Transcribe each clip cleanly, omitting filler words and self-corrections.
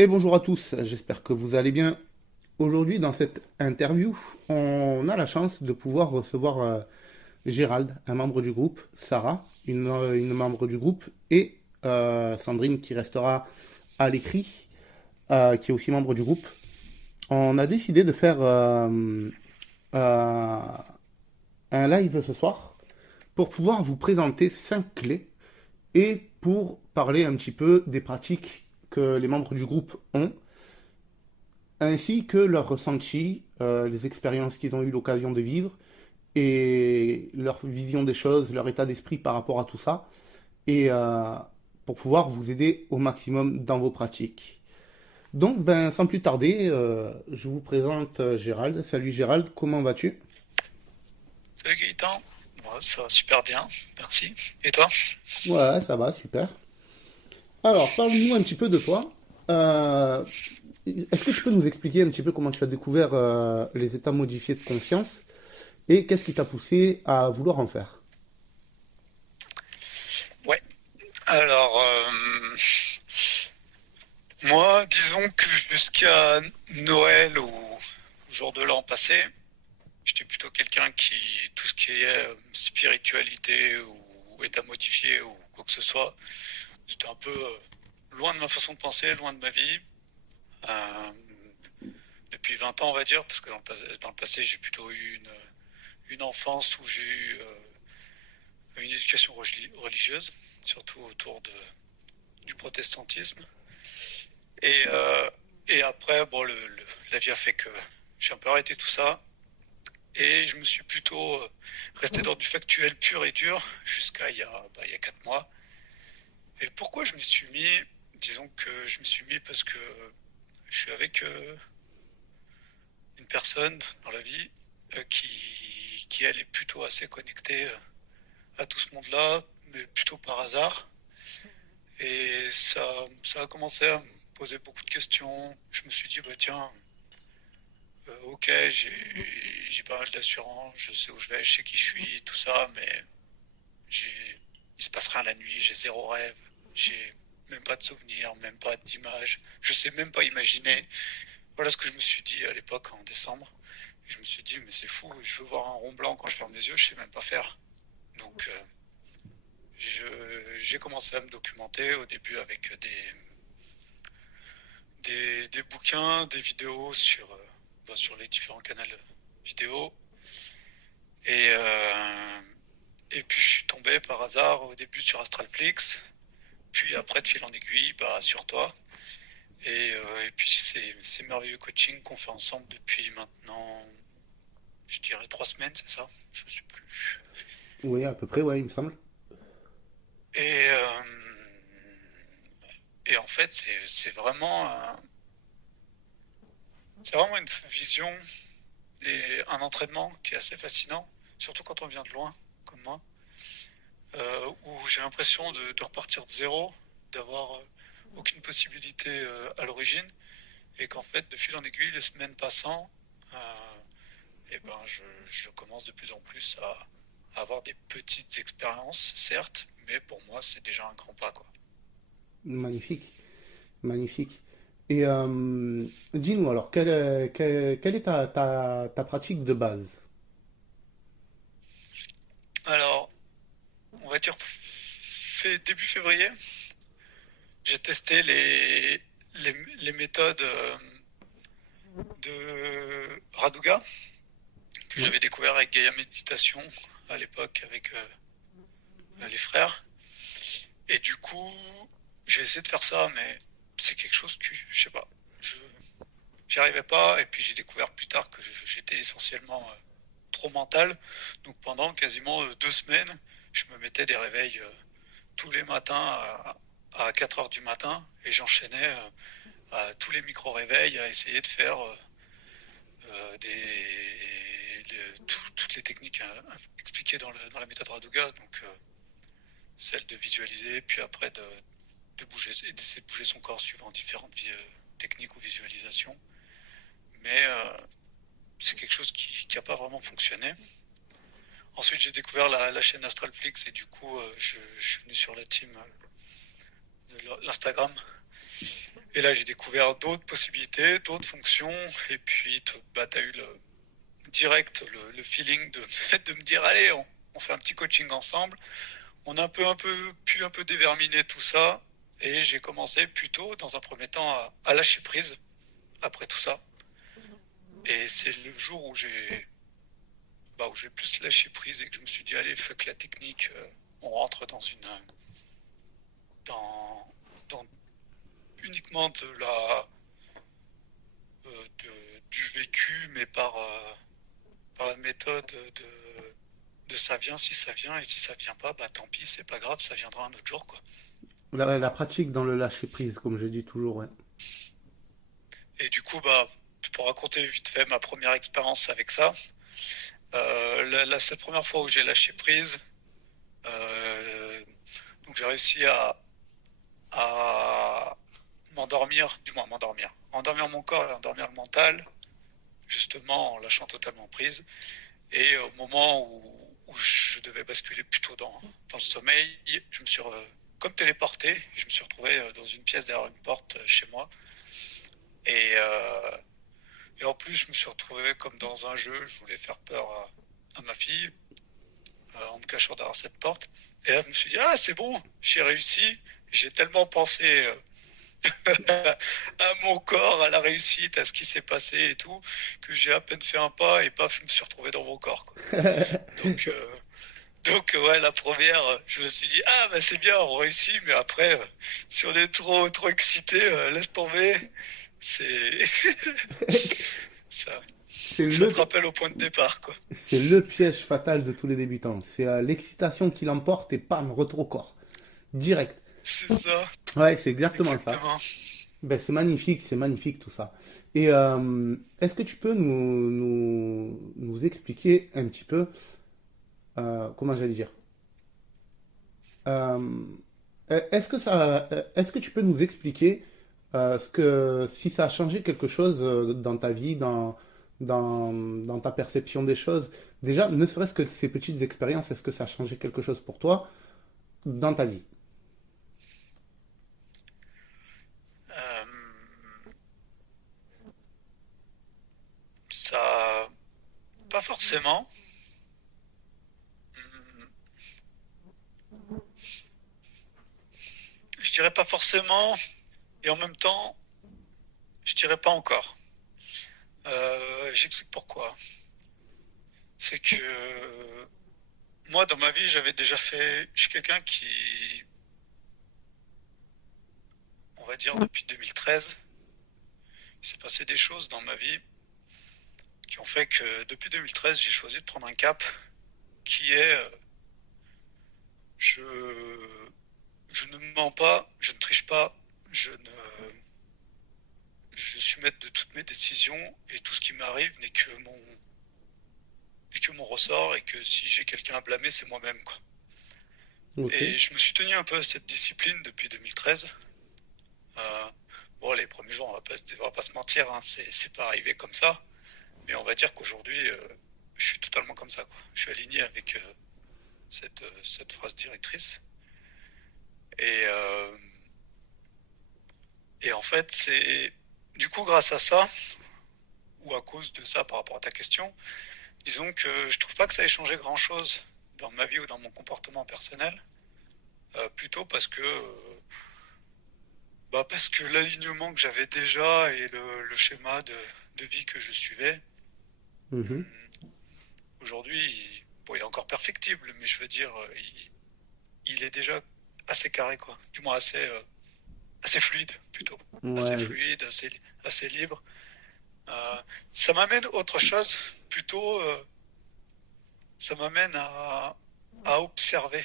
Et bonjour à tous, j'espère que vous allez bien. Aujourd'hui, dans cette interview, on a la chance de pouvoir recevoir Gérald, un membre du groupe, Sarah, une membre du groupe, et Sandrine qui restera à l'écrit, qui est aussi membre du groupe. On a décidé de faire euh, un live ce soir pour pouvoir vous présenter 5 clés et pour parler un petit peu des pratiques que les membres du groupe ont ainsi que leurs ressentis, les expériences qu'ils ont eu l'occasion de vivre et leur vision des choses, leur état d'esprit par rapport à tout ça, et pour pouvoir vous aider au maximum dans vos pratiques. Donc, ben, sans plus tarder, je vous présente Gérald. Salut Gérald, comment vas-tu? Salut Gaëtan, moi ça va super bien, merci. Et toi? Ouais, ça va, super. Alors, parle-nous un petit peu de toi. Euh, Est-ce que tu peux nous expliquer un petit peu comment tu as découvert les états modifiés de conscience et qu'est-ce qui t'a poussé à vouloir en faire? Ouais, alors moi disons que jusqu'à Noël ou jour de l'an passé, j'étais plutôt quelqu'un qui, tout ce qui est spiritualité ou état modifié ou quoi que ce soit, c'était un peu loin de ma façon de penser, loin de ma vie. Euh, Depuis 20 ans on va dire, parce que dans le passé j'ai plutôt eu une enfance où j'ai eu une éducation religieuse, surtout autour du protestantisme. Et, euh, et après, bon, la vie a fait que j'ai un peu arrêté tout ça. Et je me suis plutôt resté dans du factuel pur et dur jusqu'à il y a 4 mois. Et pourquoi je m'y suis mis? Disons que je m'y suis mis parce que je suis avec une personne dans la vie qui, elle, est plutôt assez connectée à tout ce monde-là, mais plutôt par hasard. Et ça a commencé à me poser beaucoup de questions. Je me suis dit, bah tiens, ok, j'ai pas mal d'assurance, je sais où je vais, je sais qui je suis, tout ça, mais j'ai, il se passe rien la nuit, j'ai zéro rêve, j'ai même pas de souvenirs, même pas d'images, je sais même pas imaginer. Voilà ce que je me suis dit à l'époque en décembre. Et je me suis dit, mais c'est fou, je veux voir un rond blanc quand je ferme les yeux, je sais même pas faire. Donc j'ai commencé à me documenter au début avec des bouquins, des vidéos sur les différents canaux vidéo. Et, euh, et puis je suis tombé par hasard au début sur Astralflix, puis après de fil en aiguille sur toi. Et puis ces merveilleux coachings qu'on fait ensemble depuis maintenant, je dirais 3 semaines, c'est ça? Je ne sais plus. Oui, à peu près, ouais, il me semble. Et, euh, et en fait, c'est vraiment une vision et un entraînement qui est assez fascinant, surtout quand on vient de loin, comme moi, où j'ai l'impression de repartir de zéro, d'avoir aucune possibilité à l'origine, et qu'en fait, de fil en aiguille, les semaines passant, et ben, je commence de plus en plus à avoir des petites expériences, certes, mais pour moi, c'est déjà un grand pas, quoi. Magnifique, magnifique. Et dis-nous alors, quelle est ta pratique de base? Alors, on va dire début février, j'ai testé les méthodes de Raduga, que Ouais. j'avais découvert avec Gaia Méditation à l'époque avec les frères. Et du coup, j'ai essayé de faire ça, mais c'est quelque chose que, je sais pas, je j'y arrivais pas. Et puis j'ai découvert plus tard que j'étais essentiellement trop mental. Donc pendant quasiment 2 semaines, je me mettais des réveils tous les matins à 4 heures du matin et j'enchaînais à tous les micro-réveils à essayer de faire toutes les techniques expliquées dans la méthode Raduga, donc celle de visualiser, puis après de bouger, d'essayer de bouger son corps suivant différentes techniques ou visualisations. Mais c'est quelque chose qui n'a pas vraiment fonctionné. Ensuite, j'ai découvert la chaîne Astralflix et du coup, je suis venu sur la team de l'Instagram. Et là, j'ai découvert d'autres possibilités, d'autres fonctions. Et puis, t'as eu direct le feeling de me dire, allez, on fait un petit coaching ensemble. On a pu un peu déverminer tout ça. Et j'ai commencé plutôt, dans un premier temps, à lâcher prise après tout ça. Et c'est le jour où où j'ai plus lâché prise et que je me suis dit, allez, fuck la technique, on rentre dans, dans uniquement du vécu, mais par la méthode de ça vient si ça vient, et si ça vient pas, bah tant pis, c'est pas grave, ça viendra un autre jour, quoi. La pratique dans le lâcher-prise, comme je dis toujours, ouais. Et du coup, pour raconter vite fait ma première expérience avec ça, cette première fois où j'ai lâché prise, donc j'ai réussi à endormir mon corps et endormir le mental, justement en lâchant totalement prise. Et au moment où je devais basculer plutôt dans le sommeil, je me suis comme téléporté, et je me suis retrouvé dans une pièce derrière une porte chez moi. Et, et en plus, je me suis retrouvé comme dans un jeu, je voulais faire peur à ma fille en me cachant derrière cette porte. Et là, je me suis dit, ah, c'est bon, j'ai réussi. J'ai tellement pensé à mon corps, à la réussite, à ce qui s'est passé et tout, que j'ai à peine fait un pas et paf, je me suis retrouvé dans mon corps, quoi. Donc, ouais, la première, je me suis dit, ah, bah c'est bien, on réussit, mais après, si on est trop excité, laisse tomber. C'est ça, C'est ça te le, rappelle au point de départ, quoi. c'est le piège fatal de tous les débutants. C'est l'excitation qui l'emporte et pam, retour au corps. Direct. C'est ça, Ouais, c'est exactement ça. exactement. Ben, c'est magnifique tout ça. Et est-ce que tu peux nous expliquer un petit peu, comment j'allais dire, euh, est-ce que tu peux nous expliquer si ça a changé quelque chose dans ta vie, dans ta perception des choses? Déjà, ne serait-ce que ces petites expériences, est-ce que ça a changé quelque chose pour toi dans ta vie? Euh, Ça, pas forcément. Hum, Je dirais pas forcément, et en même temps, je dirais pas encore. J'explique pourquoi. C'est que moi, dans ma vie, j'avais déjà fait. Je suis quelqu'un qui, on va dire, depuis 2013, il s'est passé des choses dans ma vie qui ont fait que depuis 2013, j'ai choisi de prendre un cap qui est je, je ne mens pas, je ne triche pas, je ne, je suis maître de toutes mes décisions et tout ce qui m'arrive n'est que mon ressort et que si j'ai quelqu'un à blâmer, c'est moi-même, quoi. Ok. Et je me suis tenu un peu à cette discipline depuis 2013. Euh, bon, les premiers jours, on va pas se mentir, hein, c'est pas arrivé comme ça. Mais on va dire qu'aujourd'hui, je suis totalement comme ça, quoi. Je suis aligné avec cette phrase directrice. Et, euh, et en fait, c'est du coup grâce à ça, ou à cause de ça par rapport à ta question, disons que je trouve pas que ça ait changé grand-chose dans ma vie ou dans mon comportement personnel. Plutôt parce que l'alignement que j'avais déjà et le schéma de vie que je suivais, Mhm. hum, aujourd'hui, bon, il est encore perfectible, mais je veux dire, il est déjà assez carré, quoi. Du moins assez fluide, plutôt. Assez Ouais. fluide, assez libre. Euh, Ça m'amène autre chose, plutôt, ça m'amène à observer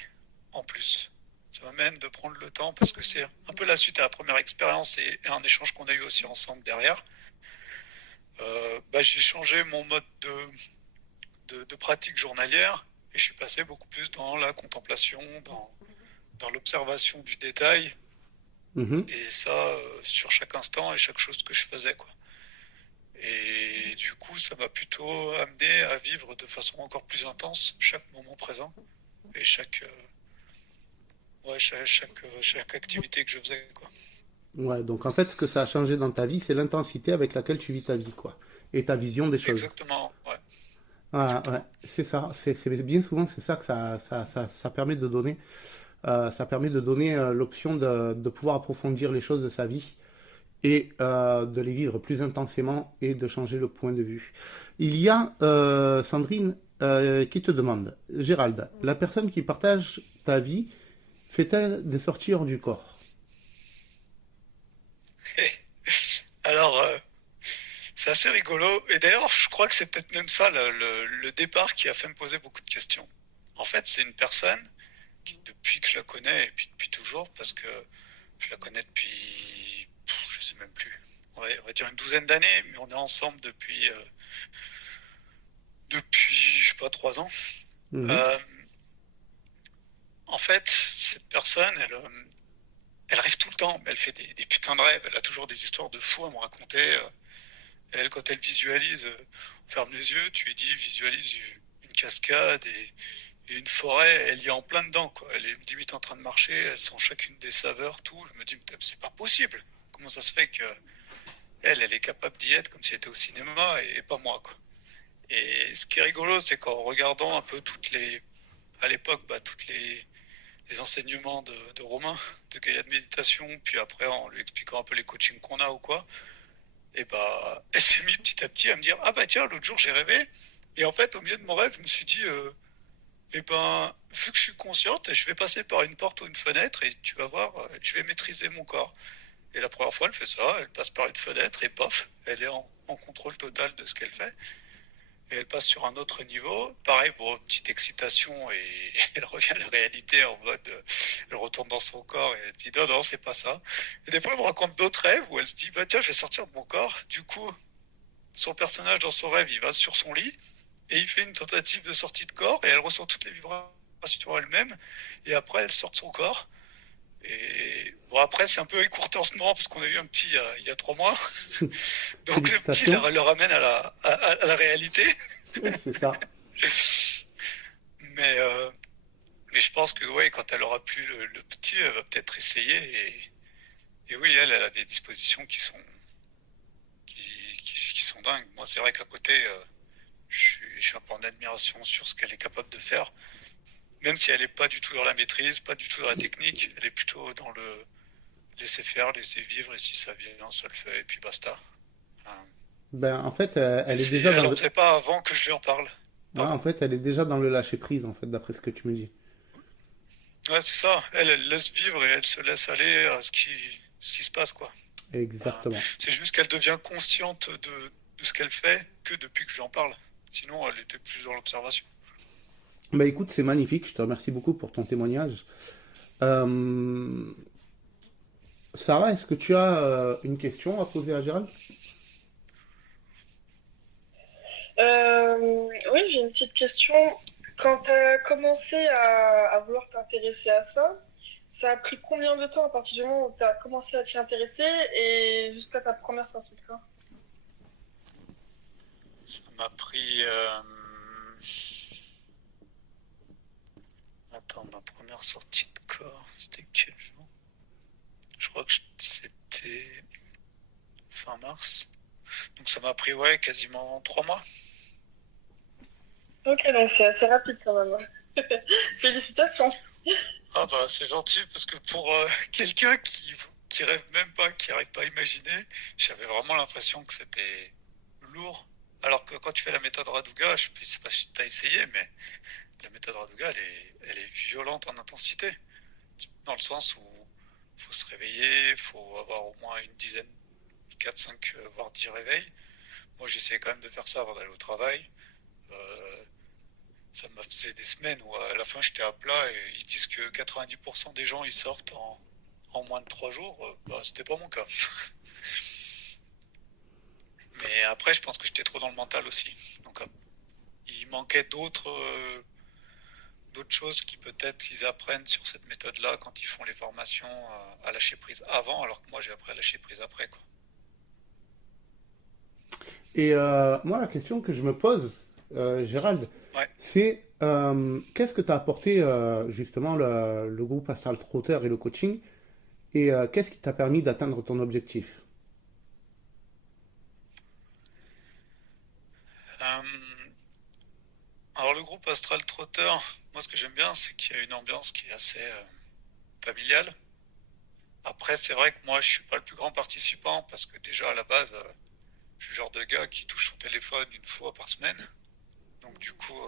en plus. Ça m'amène de prendre le temps parce que c'est un peu la suite à la première expérience et un échange qu'on a eu aussi ensemble derrière. J'ai changé mon mode de pratique journalière et je suis passé beaucoup plus dans la contemplation, dans l'observation du détail Mhm. et ça sur chaque instant et chaque chose que je faisais, quoi. Et du coup, ça m'a plutôt amené à vivre de façon encore plus intense chaque moment présent et chaque activité que je faisais, quoi. Ouais, donc en fait, ce que ça a changé dans ta vie, c'est l'intensité avec laquelle tu vis ta vie, quoi. Et ta vision des choses. Exactement, ouais, Ah, ouais, exactement. c'est ça. C'est bien souvent, c'est ça que ça permet de donner. Ça permet de donner l'option de pouvoir approfondir les choses de sa vie et de les vivre plus intensément et de changer le point de vue. Il y a Sandrine qui te demande, Gérald, la personne qui partage ta vie fait-elle des sorties hors du corps? Alors, c'est assez rigolo. Et d'ailleurs, je crois que c'est peut-être même ça le départ qui a fait me poser beaucoup de questions. En fait, c'est une personne qui, depuis que je la connais, et puis depuis toujours, parce que je la connais depuis, je sais même plus, on va dire une douzaine d'années, mais on est ensemble depuis, je sais pas, 3 ans. Mhm. Euh, En fait, cette personne, elle rêve tout le temps, mais elle fait des putains de rêves. Elle a toujours des histoires de fous à me raconter. Elle, quand elle visualise, ferme les yeux, tu lui dis visualise une cascade et une forêt, elle y est en plein dedans, quoi. Elle est limite en train de marcher, elle sent chacune des saveurs, tout. Je me dis, mais c'est pas possible. Comment ça se fait que elle est capable d'y être comme si elle était au cinéma et pas moi, quoi. Et ce qui est rigolo, c'est qu'en regardant un peu à l'époque, toutes les enseignements de Romain, de Gaïa de méditation, puis après en lui expliquant un peu les coachings qu'on a ou quoi, et elle s'est mise petit à petit à me dire, ah bah tiens, l'autre jour j'ai rêvé, et en fait au milieu de mon rêve je me suis dit, vu que je suis consciente, je vais passer par une porte ou une fenêtre et tu vas voir, je vais maîtriser mon corps. Et la première fois elle fait ça, elle passe par une fenêtre et pof, elle est en contrôle total de ce qu'elle fait. Et elle passe sur un autre niveau. Pareil, bon, petite excitation et elle revient à la réalité en mode, elle retourne dans son corps et elle dit non, non, c'est pas ça. Et des fois, elle me raconte d'autres rêves où elle se dit, bah tiens, je vais sortir de mon corps. Du coup, son personnage dans son rêve, il va sur son lit et il fait une tentative de sortie de corps et elle ressent toutes les vibrations elle-même. Et après, elle sort de son corps. Et bon, après, c'est un peu écourté en ce moment parce qu'on a eu un petit il y a 3 mois. Donc le petit Félicitations. le ramène à la réalité. C'est ça. Mais, euh, mais je pense que ouais, quand elle aura plus le petit, elle va peut-être essayer. Et oui, elle a des dispositions qui sont dingues. Moi, c'est vrai qu'à côté, je suis un peu en admiration sur ce qu'elle est capable de faire. Même si elle n'est pas du tout dans la maîtrise, pas du tout dans la technique, elle est plutôt dans le laisser faire, laisser vivre. Et si ça vient, ça le fait, et puis basta. Hein. Ben, en fait, Et elle est c'est, déjà dans elle en le, sait pas avant que je lui en parle. ouais, en Pardon? fait, elle est déjà dans le lâcher prise, en fait, d'après ce que tu me dis. Ouais, c'est ça. Elle laisse vivre et elle se laisse aller à ce qui se passe, quoi. Exactement. C'est juste qu'elle devient consciente de ce qu'elle fait que depuis que je lui en parle. Sinon, elle était plus dans l'observation. Ben, écoute, c'est magnifique. Je te remercie beaucoup pour ton témoignage. Euh, Sarah, est-ce que tu as une question à poser à Gérald? Oui, j'ai une petite question. Quand tu as commencé à vouloir t'intéresser à ça, ça a pris combien de temps à partir du moment où tu as commencé à t'y intéresser et jusqu'à ta première sortie de corps? Ça m'a pris. Attends, ma première sortie de corps, c'était quel jour? Je crois que c'était fin mars. Donc ça m'a pris, ouais, quasiment 3 mois. Ok, donc c'est assez rapide quand même. Félicitations. Ah bah c'est gentil parce que pour quelqu'un qui rêve même pas, qui n'arrive pas à imaginer, j'avais vraiment l'impression que c'était lourd. Alors que quand tu fais la méthode Raduga, je sais pas si tu as essayé, mais la méthode Raduga, elle est violente en intensité. Dans le sens où il faut se réveiller, il faut avoir au moins une dizaine, 4, 5, voire 10 réveils. Moi, j'essayais quand même de faire ça avant d'aller au travail. Euh, Ça m'a fait des semaines où à la fin j'étais à plat et ils disent que 90% des gens ils sortent en moins de 3 jours. C'était pas mon cas. Mais après, je pense que j'étais trop dans le mental aussi. Donc, il manquait d'autres choses qui peut-être ils apprennent sur cette méthode-là quand ils font les formations à lâcher prise avant, alors que moi j'ai appris à lâcher prise après, quoi. Et moi, la question que je me pose, Gérald, Ouais. c'est qu'est-ce que t'as apporté justement le groupe Astral Trotter et le coaching? Et qu'est-ce qui t'a permis d'atteindre ton objectif? Euh, alors le groupe Astral Trotter, moi ce que j'aime bien, c'est qu'il y a une ambiance qui est assez familiale. Après, c'est vrai que moi, je suis pas le plus grand participant parce que déjà à la base, je suis le genre de gars qui touche son téléphone une fois par semaine. Donc du coup,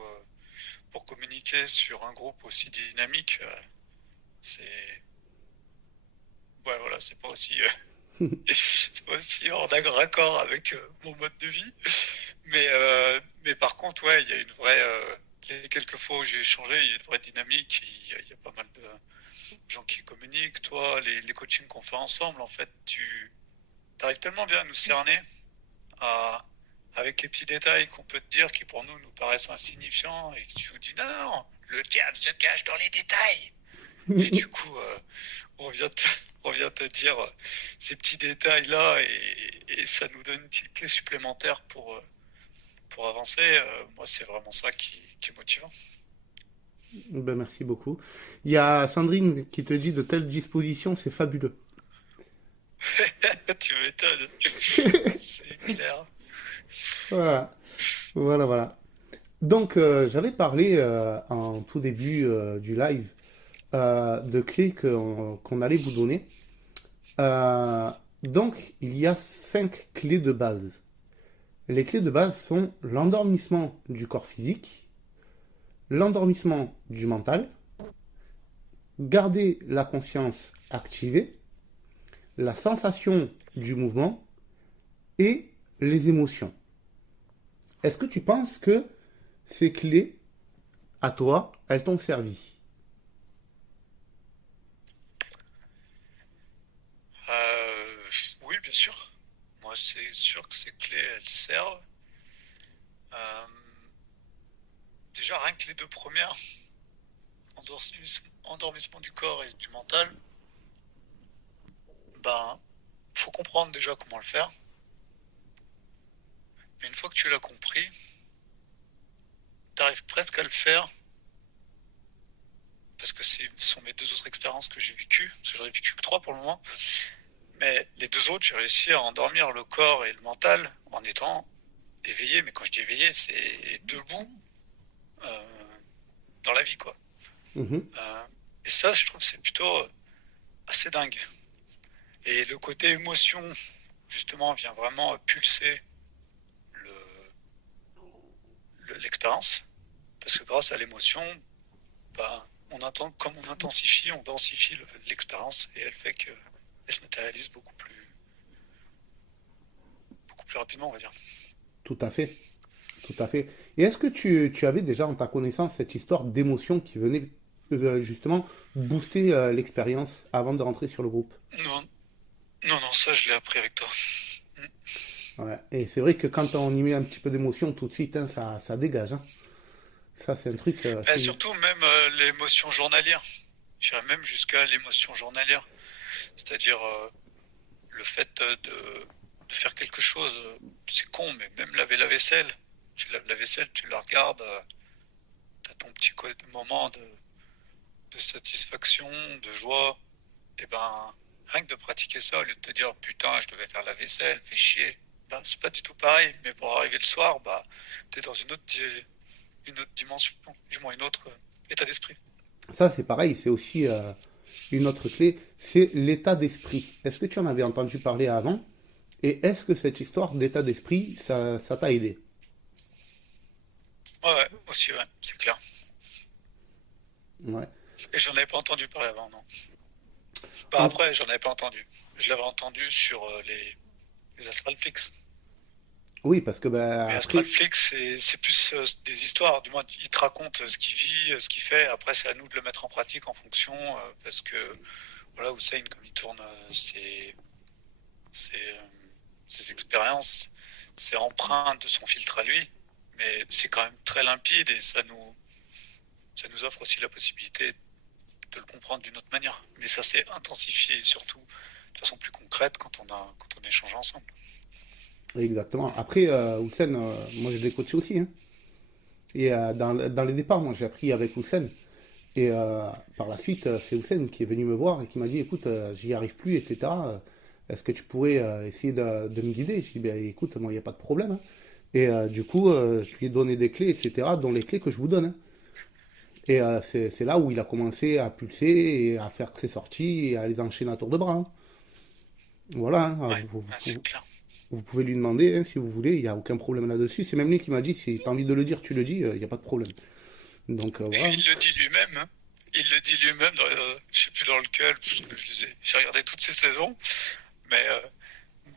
pour communiquer sur un groupe aussi dynamique, c'est ouais voilà, c'est pas aussi c'est pas aussi en raccord avec mon mode de vie. Mais par contre, ouais, il y a une vraie les quelques fois où j'ai échangé, il y a une vraie dynamique. Il y a pas mal de gens qui communiquent. Toi, les coachings qu'on fait ensemble, en fait, tu arrives tellement bien à nous cerner à, avec les petits détails qu'on peut te dire qui pour nous paraissent insignifiants et que tu nous dis non, le diable se cache dans les détails. Et du coup, on vient te, on vient te dire ces petits détails-là et ça nous donne une petite clé supplémentaire pour avancer. Moi, c'est vraiment ça qui est motivant. Ben, merci beaucoup. Il y a Sandrine qui te dit de telles dispositions, c'est fabuleux. Tu m'étonnes. C'est clair. Voilà, voilà, voilà. Donc, j'avais parlé en tout début du live de clés qu'on allait vous donner. Euh, donc, il y a 5 clés de base. Les clés de base sont l'endormissement du corps physique, l'endormissement du mental, garder la conscience activée, la sensation du mouvement et les émotions. Est-ce que tu penses que ces clés, à toi, elles t'ont servi? Oui, bien sûr. Moi, c'est sûr que ces clés, elles servent. Euh, déjà, rien que les deux premières, endormissement du corps et du mental, ben, faut comprendre déjà comment le faire. Mais une fois que tu l'as compris, t'arrives presque à le faire parce que ce sont mes deux autres expériences que j'ai vécues, parce que j'en ai vécu que 3 pour le moment. Mais les deux autres, j'ai réussi à endormir le corps et le mental en étant éveillé. Mais quand je dis éveillé, c'est debout euh, dans la vie, quoi. Mhm. Et ça, je trouve, c'est plutôt assez dingue. Et le côté émotion, justement, vient vraiment pulser l'expérience. Parce que grâce à l'émotion, bah, comme on intensifie, on densifie l'expérience et elle fait qu'elle se matérialise beaucoup plus rapidement, on va dire. Tout à fait, tout à fait. Et est-ce que tu avais déjà en ta connaissance cette histoire d'émotion qui venait justement booster l'expérience avant de rentrer sur le groupe? Non, non, ça je l'ai appris avec toi. Ouais. Et c'est vrai que quand on y met un petit peu d'émotion, tout de suite, hein, ça dégage, hein. Ça, c'est un truc. Et surtout même l'émotion journalière. J'irais même jusqu'à l'émotion journalière. C'est-à-dire le fait de faire quelque chose, c'est con, mais même laver la vaisselle. Tu laves la vaisselle, tu la regardes, t'as ton petit moment de satisfaction, de joie. Et ben, rien que de pratiquer ça, au lieu de te dire putain, je devais faire la vaisselle, fais chier. Ben, c'est pas du tout pareil, mais pour arriver le soir, bah, t'es dans une autre dimension, du moins une autre état d'esprit. Ça, c'est pareil, c'est aussi une autre clé, c'est l'état d'esprit. Est-ce que tu en avais entendu parler avant? Et est-ce que cette histoire d'état d'esprit, ça t'a aidé? Ouais, aussi, ouais, c'est clair. Ouais. Et j'en avais pas entendu parler avant, non. Bah En- après, j'en avais pas entendu. Je l'avais entendu sur les Astral Flix. Oui, parce que bah, Mais après, Astral Flix, c'est plus des histoires. Du moins, il te raconte ce qu'il vit, ce qu'il fait. Après, c'est à nous de le mettre en pratique en fonction. Parce que, voilà, Hussein, comme il tourne ses, euh, ses expériences, c'est empreint de son filtre à lui. Mais c'est quand même très limpide et ça nous offre aussi la possibilité de le comprendre d'une autre manière. Mais ça s'est intensifié et surtout de façon plus concrète quand on échange ensemble. exactement. Après, Houssen, moi je l'ai coaché aussi, hein. Et dans les départs, moi j'ai appris avec Houssen. Et par la suite, c'est Houssen qui est venu me voir et qui m'a dit, écoute, j'y arrive plus, etc. Est-ce que tu pourrais essayer de me guider? Je dis, ben, écoute, moi, il n'y a pas de problème, hein. Et du coup, je lui ai donné des clés, etc., dont les clés que je vous donne, hein. Et c'est là où il a commencé à pulser et à faire ses sorties et à les enchaîner à tour de bras, hein. Voilà, hein. Ouais, ouais, c'est clair. Vous pouvez lui demander, hein, si vous voulez, il n'y a aucun problème là-dessus. C'est même lui qui m'a dit, si tu as envie de le dire, tu le dis, il n'y a pas de problème. Donc Et voilà. il le dit lui-même, hein. Il le dit lui-même, je sais plus dans lequel, parce que j'ai regardé toutes ces saisons, mais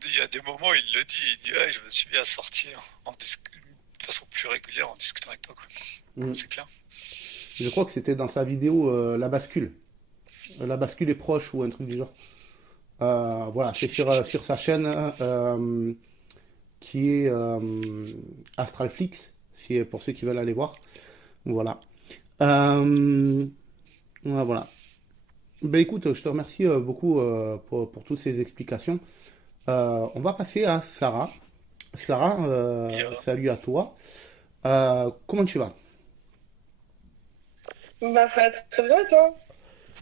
il y a des moments où il le dit, il dit ouais, je me suis mis à sortir de façon plus régulière en discutant avec toi, quoi. Mm. C'est clair. Je crois que c'était dans sa vidéo La bascule. La bascule est proche ou un truc du genre. Voilà, c'est sur sa chaîne qui est Astralflix, pour ceux qui veulent aller voir. Voilà. Voilà. Ben écoute, je te remercie beaucoup pour toutes ces explications. On va passer à Sarah. Sarah, salut à toi. Comment tu vas? Bah, ça va très bien, toi.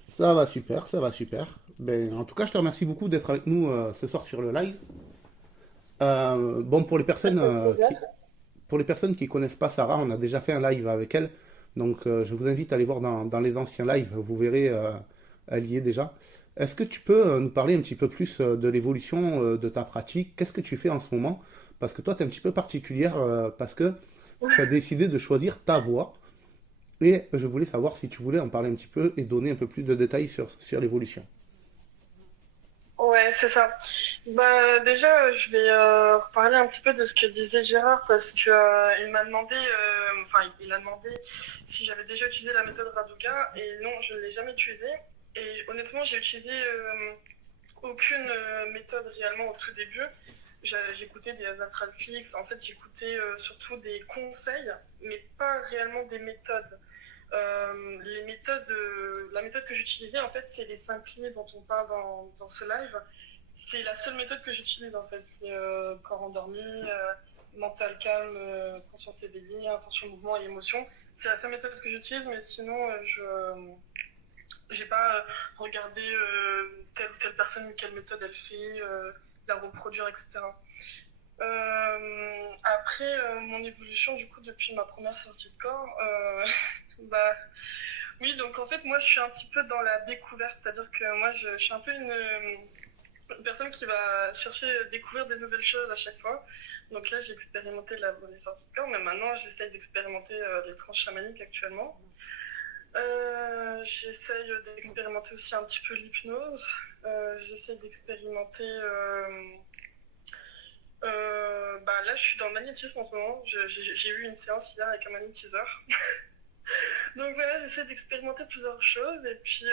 Ça va super, ça va super. Ben, en tout cas, je te remercie beaucoup d'être avec nous ce soir sur le live. Bon, pour les personnes qui connaissent pas Sarah, on a déjà fait un live avec elle. Donc, je vous invite à aller voir dans les anciens lives. Vous verrez, elle y est déjà. Est-ce que tu peux nous parler un petit peu plus de l'évolution de ta pratique? Qu'est-ce que tu fais en ce moment? Parce que toi, tu es un petit peu particulière parce que tu as décidé de choisir ta voie. Et je voulais savoir si tu voulais en parler un petit peu et donner un peu plus de détails sur l'évolution. Ouais, c'est ça. Bah, déjà, je vais reparler un petit peu de ce que disait Gérard parce que il m'a demandé, enfin, il a demandé si j'avais déjà utilisé la méthode Raduga et non, je ne l'ai jamais utilisée. Et honnêtement, j'ai utilisé aucune méthode réellement au tout début. J'écoutais des Astralflix, en fait, j'écoutais surtout des conseils, mais pas réellement des méthodes. La méthode que j'utilisais, en fait, c'est les 5 clés dont on parle dans ce live. C'est la seule méthode que j'utilise, en fait. C'est corps endormi, mental calme, conscience éveillée, intention, mouvement et émotion. C'est la seule méthode que j'utilise, mais sinon, je j'ai pas regardé telle ou telle personne, quelle méthode elle fait, la reproduire, etc. Après, mon évolution, du coup, depuis ma première sortie de corps, bah, oui, donc en fait, moi, je suis un petit peu dans la découverte, c'est-à-dire que moi, je suis un peu une personne qui va chercher à découvrir des nouvelles choses à chaque fois. Donc là, j'ai expérimenté la volée sortie de corps, mais maintenant, j'essaye d'expérimenter les trans chamaniques actuellement. J'essaye d'expérimenter aussi un petit peu l'hypnose. J'essaye d'expérimenter... bah là, je suis dans le magnétisme en ce moment. J'ai eu une séance hier avec un magnétiseur. Donc voilà, j'essaie d'expérimenter plusieurs choses et puis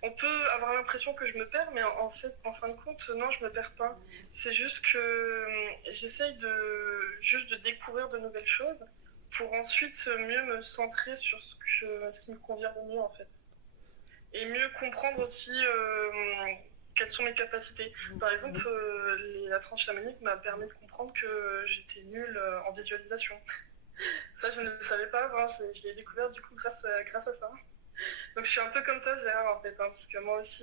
on peut avoir l'impression que je me perds, mais en fait, en fin de compte, non, je me perds pas. C'est juste que j'essaye juste de découvrir de nouvelles choses pour ensuite mieux me centrer sur ce qui me convient le mieux en fait. Et mieux comprendre aussi quelles sont mes capacités. Par exemple, la tranche chamanique m'a permis de comprendre que j'étais nulle en visualisation. Ça, je ne le savais pas avant, je l'ai découvert du coup grâce à ça. Donc je suis un peu comme ça, Gérard, en fait, hein, parce que moi aussi,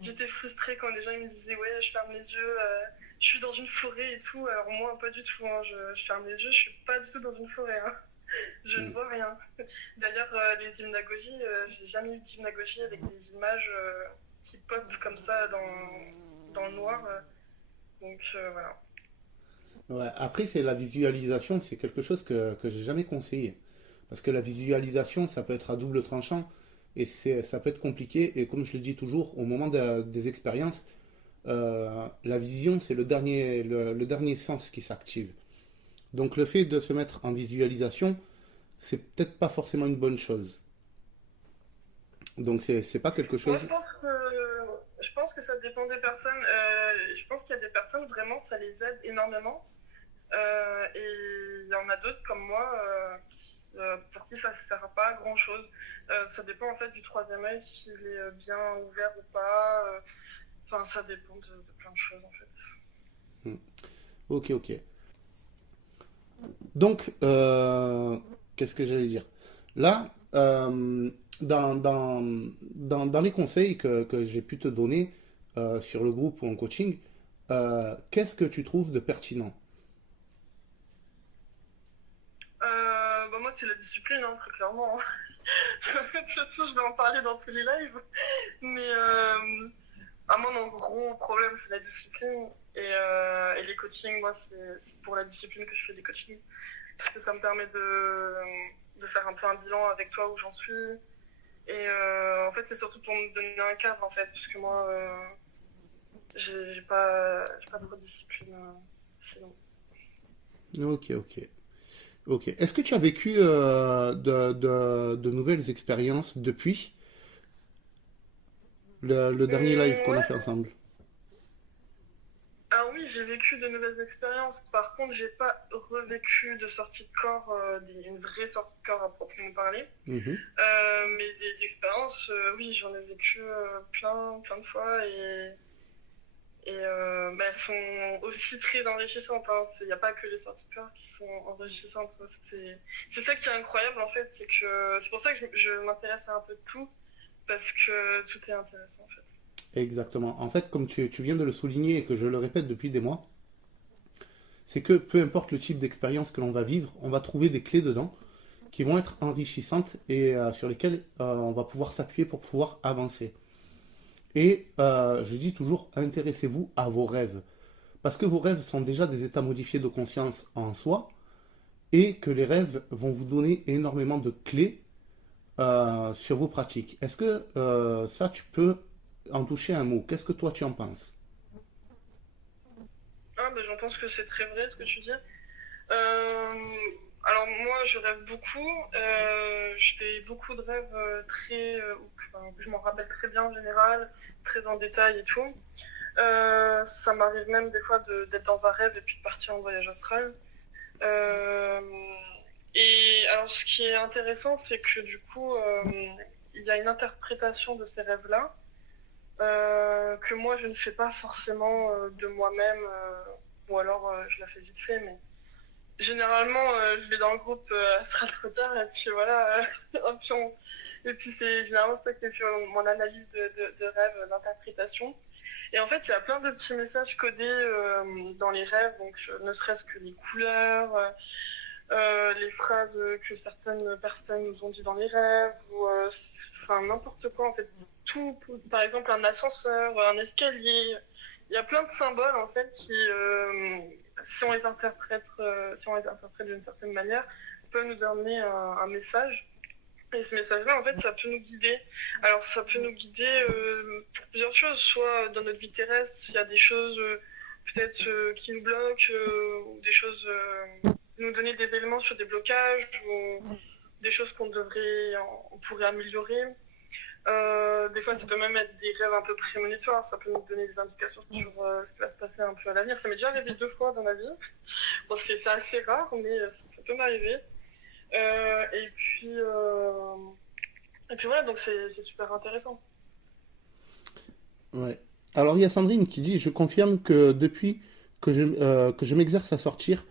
j'étais frustrée quand les gens ils me disaient ouais, je ferme les yeux, je suis dans une forêt et tout. Alors moi, pas du tout, hein, je ferme les yeux, je suis pas du tout dans une forêt, hein. Je ne vois rien. D'ailleurs, les hypnagogies, j'ai jamais eu d'hypnagogie avec des images qui popent comme ça dans le noir. Donc voilà. Ouais, après, c'est la visualisation, c'est quelque chose que j'ai jamais conseillé. Parce que la visualisation, ça peut être à double tranchant et ça peut être compliqué. Et comme je le dis toujours, au moment des expériences, la vision, c'est le dernier sens qui s'active. Donc le fait de se mettre en visualisation, c'est peut-être pas forcément une bonne chose. Donc c'est pas quelque Moi, chose. je pense que ça dépend des personnes. Je pense qu'il y a des personnes, vraiment, ça les aide énormément. Et il y en a d'autres comme moi pour qui ça ne sert pas à grand chose. Ça dépend en fait du troisième œil, s'il est bien ouvert ou pas. Enfin, ça dépend de plein de choses en fait. Hmm. Ok, ok. Donc, qu'est-ce que j'allais dire? Là, Dans les conseils que j'ai pu te donner sur le groupe ou en coaching, qu'est-ce que tu trouves de pertinent? Bah moi, c'est la discipline, hein, très clairement. De toute façon, je vais en parler dans tous les lives. Mais moi, mon gros problème, c'est la discipline. Et les coachings, moi, c'est pour la discipline que je fais des coachings. Parce que ça me permet de faire un peu un bilan avec toi où j'en suis. Et en fait, c'est surtout pour me donner un cadre, en fait. Parce que moi, j'ai pas trop de discipline sinon. Ok, ok. Ok. Est-ce que tu as vécu de nouvelles expériences depuis le dernier live qu'on a Ouais. fait ensemble? Alors oui, j'ai vécu de nouvelles expériences. Par contre, j'ai pas revécu de sortie de corps, une vraie sortie de corps à proprement parler. Mhm. Mais des expériences, oui, j'en ai vécu plein de fois et bah, elles sont aussi très enrichissantes. Hein. Il n'y a pas que les sorties de corps qui sont enrichissantes. C'est ça qui est incroyable en fait, c'est pour ça que je m'intéresse à un peu de tout parce que tout est intéressant en fait. Exactement. En fait, comme tu viens de le souligner et que je le répète depuis des mois, c'est que peu importe le type d'expérience que l'on va vivre, on va trouver des clés dedans qui vont être enrichissantes et sur lesquelles on va pouvoir s'appuyer pour pouvoir avancer. Et je dis toujours, intéressez-vous à vos rêves. Parce que vos rêves sont déjà des états modifiés de conscience en soi et que les rêves vont vous donner énormément de clés sur vos pratiques. Est-ce que ça, tu peux en toucher un mot? Qu'est-ce que toi, tu en penses? Ah, bah, j'en pense que c'est très vrai ce que tu dis. Euh, alors moi, je rêve beaucoup. Je fais beaucoup de rêves enfin, je m'en rappelle très bien en général, très en détail et tout. Ça m'arrive même des fois d'être dans un rêve et puis de partir en voyage astral. Euh, et alors, ce qui est intéressant, c'est que du coup, il y a une interprétation de ces rêves-là que moi, je ne fais pas forcément de moi-même, ou alors je la fais vite fait, mais généralement, je vais dans le groupe Astral trop tard, et puis voilà, et puis c'est généralement ça qui fait mon analyse de rêve, d'interprétation. Et en fait, il y a plein de petits messages codés dans les rêves, donc ne serait-ce que les couleurs, les phrases que certaines personnes nous ont dit dans les rêves, ou enfin n'importe quoi en fait. Tout, par exemple un ascenseur, un escalier. Il y a plein de symboles en fait qui, si on les interprète d'une certaine manière, peuvent nous amener un message. Et ce message-là, en fait, ça peut nous guider. Alors, ça peut nous guider pour plusieurs choses. Soit dans notre vie terrestre, s'il y a des choses peut-être qui nous bloquent, ou des choses, nous donner des éléments sur des blocages, ou des choses on pourrait améliorer. Des fois, ça peut même être des rêves un peu prémonitoires. Ça peut nous donner des indications sur ce qui va se passer un peu à l'avenir. Ça m'est déjà arrivé 2 fois dans ma vie. Bon, c'est assez rare, mais ça peut m'arriver. Euh, et puis, euh, et puis voilà, donc c'est super intéressant. Ouais. Alors, il y a Sandrine qui dit, je confirme que depuis que je m'exerce à sortir,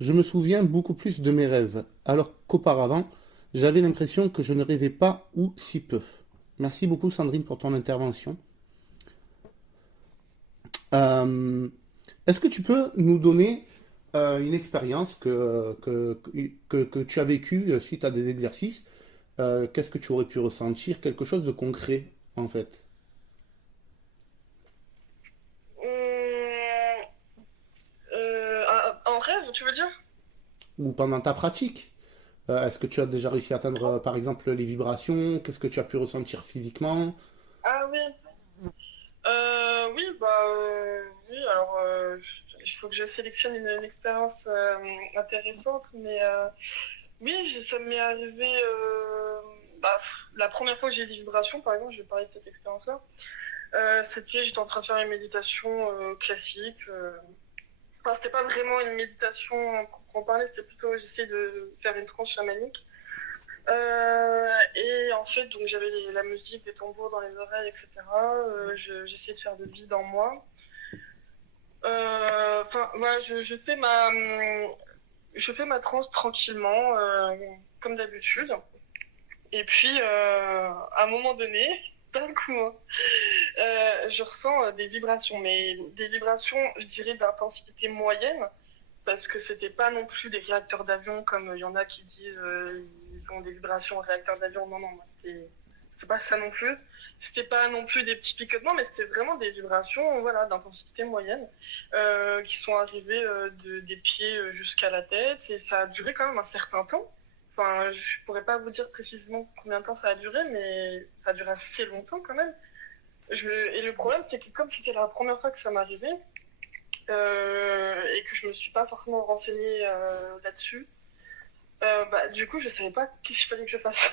je me souviens beaucoup plus de mes rêves, alors qu'auparavant, j'avais l'impression que je ne rêvais pas ou si peu. Merci beaucoup, Sandrine, pour ton intervention. Euh, Est-ce que tu peux nous donner une expérience que tu as vécue suite à des exercices? Qu'est-ce que tu aurais pu ressentir? Quelque chose de concret, en fait. Hum, en rêve, tu veux dire? Ou pendant ta pratique. Est-ce que tu as déjà réussi à atteindre, par exemple, les vibrations? Qu'est-ce que tu as pu ressentir physiquement? Ah oui. Oui, bah oui, alors il faut que je sélectionne une expérience intéressante, mais oui, ça m'est arrivé bah, la première fois que j'ai eu des vibrations, par exemple, je vais parler de cette expérience-là. J'étais en train de faire une méditation classique. Enfin, c'était pas vraiment une méditation à proprement parler, c'était plutôt j'essayais de faire une transe chamanique. Et en fait, donc j'avais la musique, des tambours dans les oreilles, etc. J'essayais de faire de vide en moi. Enfin, voilà, je fais ma transe tranquillement, comme d'habitude. Et puis, à un moment donné, d'un coup, hein, je ressens des vibrations, mais des vibrations, je dirais, d'intensité moyenne, parce que c'était pas non plus des réacteurs d'avion comme il y en a qui disent ils ont des vibrations réacteurs d'avion. Non, non, moi, c'était pas ça non plus. C'était pas non plus des petits picotements, mais c'était vraiment des vibrations, voilà, d'intensité moyenne, qui sont arrivées des pieds jusqu'à la tête, et ça a duré quand même un certain temps. Enfin, je pourrais pas vous dire précisément combien de temps ça a duré, mais ça a duré assez longtemps quand même. Et le problème, c'est que comme c'était la première fois que ça m'arrivait, et que je me suis pas forcément renseignée là-dessus, bah, du coup, je savais pas qu'est-ce qu'il fallait que je fasse.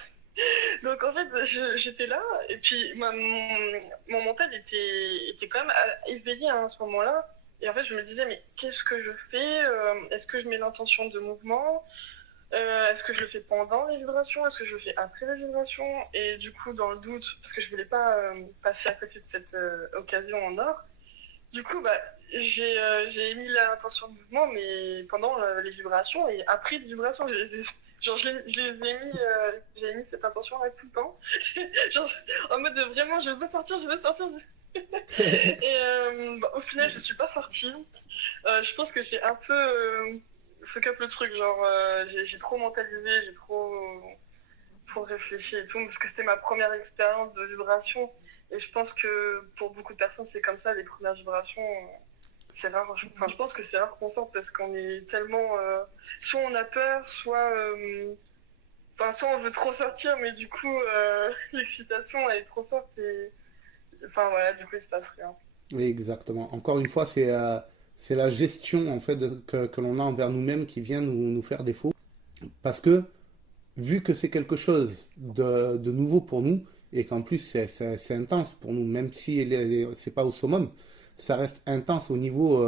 Donc en fait, j'étais là, et puis mon mental était quand même éveillé à ce moment-là. Et en fait, je me disais, mais qu'est-ce que je fais? Est-ce que je mets l'intention de mouvement? Est-ce que je le fais pendant les vibrations? Est-ce que je le fais après les vibrations? Et du coup, dans le doute, parce que je voulais pas passer à côté de cette occasion en or, du coup, bah, j'ai émis l'intention de mouvement, mais pendant les vibrations et après les vibrations, genre j'ai émis cette intention-là tout le temps. Genre, en mode de, vraiment, je veux sortir, je veux sortir. Et bah, au final, je suis pas sortie. Je pense que j'ai un peu fuck up le truc, genre j'ai trop mentalisé, j'ai trop réfléchi et tout, parce que c'était ma première expérience de vibration. Et je pense que pour beaucoup de personnes, c'est comme ça, les premières vibrations. C'est rare. Enfin, je pense que c'est rare qu'on sorte parce qu'on est tellement. Soit on a peur, enfin, soit on veut trop sortir, mais du coup, l'excitation elle est trop forte. Et enfin, voilà, du coup, il se passe rien. Oui, exactement. Encore une fois, c'est la gestion en fait que l'on a envers nous-mêmes qui vient nous faire défaut. Parce que vu que c'est quelque chose de nouveau pour nous, et qu'en plus c'est intense pour nous, même si c'est pas au summum, ça reste intense au niveau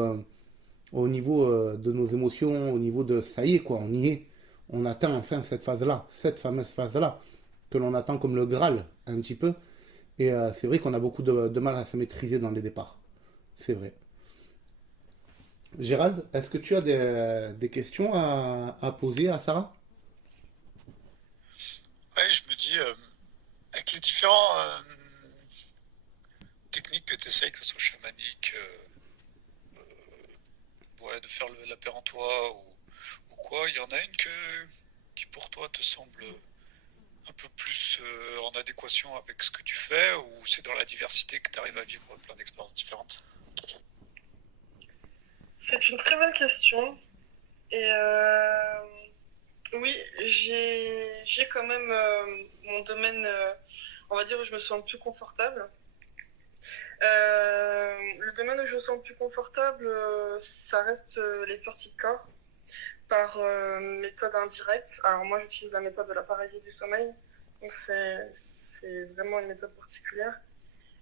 de nos émotions, au niveau de ça y est quoi, on y est, on atteint enfin cette phase-là, cette fameuse phase-là, que l'on attend comme le Graal un petit peu, et c'est vrai qu'on a beaucoup de mal à se maîtriser dans les départs, c'est vrai. Gérald, est-ce que tu as des questions à poser à Sarah? Ouais, je me dis, avec les différents techniques que tu essayes, que ce soit chamanique, ouais, de faire la paix en toi ou quoi, il y en a une qui pour toi te semble un peu plus en adéquation avec ce que tu fais, ou c'est dans la diversité que tu arrives à vivre plein d'expériences différentes? C'est une très bonne question. Et oui, j'ai quand même mon domaine, on va dire, où je me sens le plus confortable. Le domaine où je me sens le plus confortable, ça reste les sorties de corps par méthode indirecte. Alors moi, j'utilise la méthode de la paralysie du sommeil, donc c'est vraiment une méthode particulière.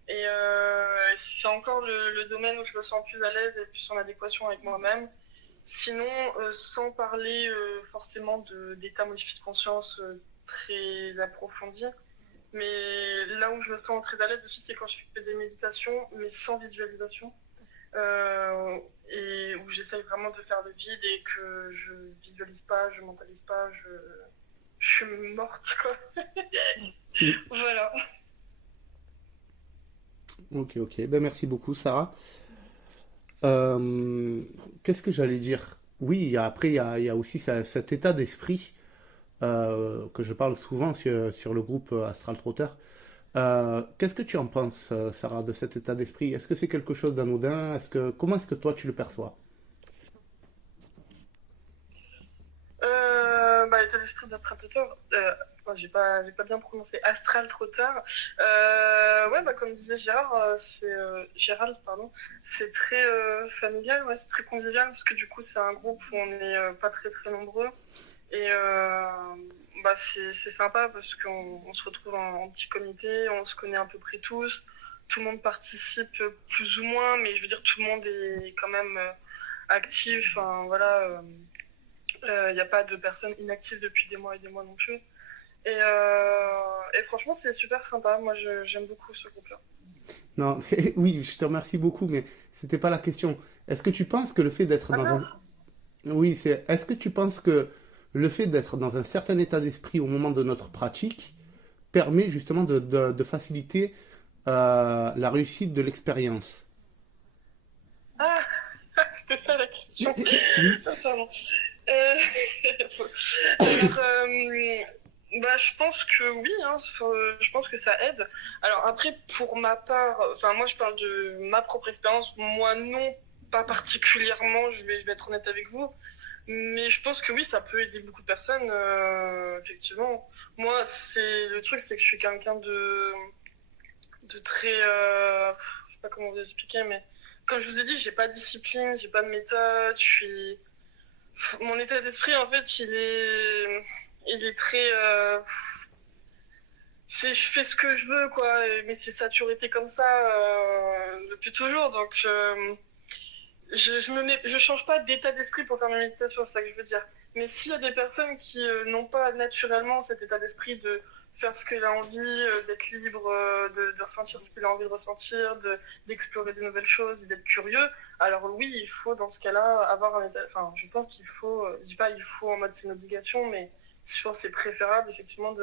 Et c'est encore le domaine où je me sens plus à l'aise et plus en adéquation avec moi-même. Sinon, sans parler forcément d'état modifié de conscience très approfondi, mais là où je me sens très à l'aise aussi, c'est quand je fais des méditations, mais sans visualisation, et où j'essaye vraiment de faire le vide et que je visualise pas, je mentalise pas, je suis morte, quoi. Voilà. Ok, ok. Ben, merci beaucoup, Sarah. Qu'est-ce que j'allais dire? Oui, il y a aussi cet état d'esprit que je parle souvent sur le groupe Astral Trotter. Qu'est-ce que tu en penses, Sarah, de cet état d'esprit? Est-ce que c'est quelque chose d'anodin? Comment est-ce que toi tu le perçois? Bah, l'état d'esprit d'Astral Trotter, j'ai pas bien prononcé Astral Trotter. Ouais, bah, comme disait Gérard, Gérald, pardon, c'est très familial, ouais, c'est très convivial, parce que du coup, c'est un groupe où on n'est pas très très nombreux. Et bah, c'est sympa parce qu'on se retrouve en petit comité, on se connaît à peu près tous, tout le monde participe plus ou moins, mais je veux dire, tout le monde est quand même actif, enfin, voilà. Il n'y a pas de personnes inactives depuis des mois et des mois non plus. Et franchement, c'est super sympa. Moi, j'aime beaucoup ce groupe-là. Non, oui, je te remercie beaucoup, mais c'était pas la question. Est-ce que tu penses que le fait d'être Ah dans mince. un... Oui, est-ce que tu penses que le fait d'être dans un certain état d'esprit au moment de notre pratique permet justement de faciliter la réussite de l'expérience? Ah, c'était ça la question. Oui. Ah, pardon. Euh, Alors, bah, je pense que oui, hein, je pense que ça aide. Alors après, pour ma part, enfin moi je parle de ma propre expérience, moi non, pas particulièrement, je vais être honnête avec vous, mais je pense que oui, ça peut aider beaucoup de personnes, effectivement. Moi, le truc, c'est que je suis quelqu'un de très, je sais pas comment vous expliquer, mais comme je vous ai dit, j'ai pas de discipline, j'ai pas de méthode, mon état d'esprit, en fait, il est très, je fais ce que je veux, quoi. Mais ça a toujours été comme ça depuis toujours. Donc, je change pas d'état d'esprit pour faire ma méditation, c'est ça que je veux dire. Mais s'il y a des personnes qui n'ont pas naturellement cet état d'esprit de faire ce qu'il a envie, d'être libre, de ressentir ce qu'il a envie de ressentir, d'explorer de nouvelles choses, d'être curieux, alors oui, il faut dans ce cas-là avoir un état. Enfin, je pense qu'il faut, je dis pas il faut en mode c'est une obligation, mais je pense que c'est préférable effectivement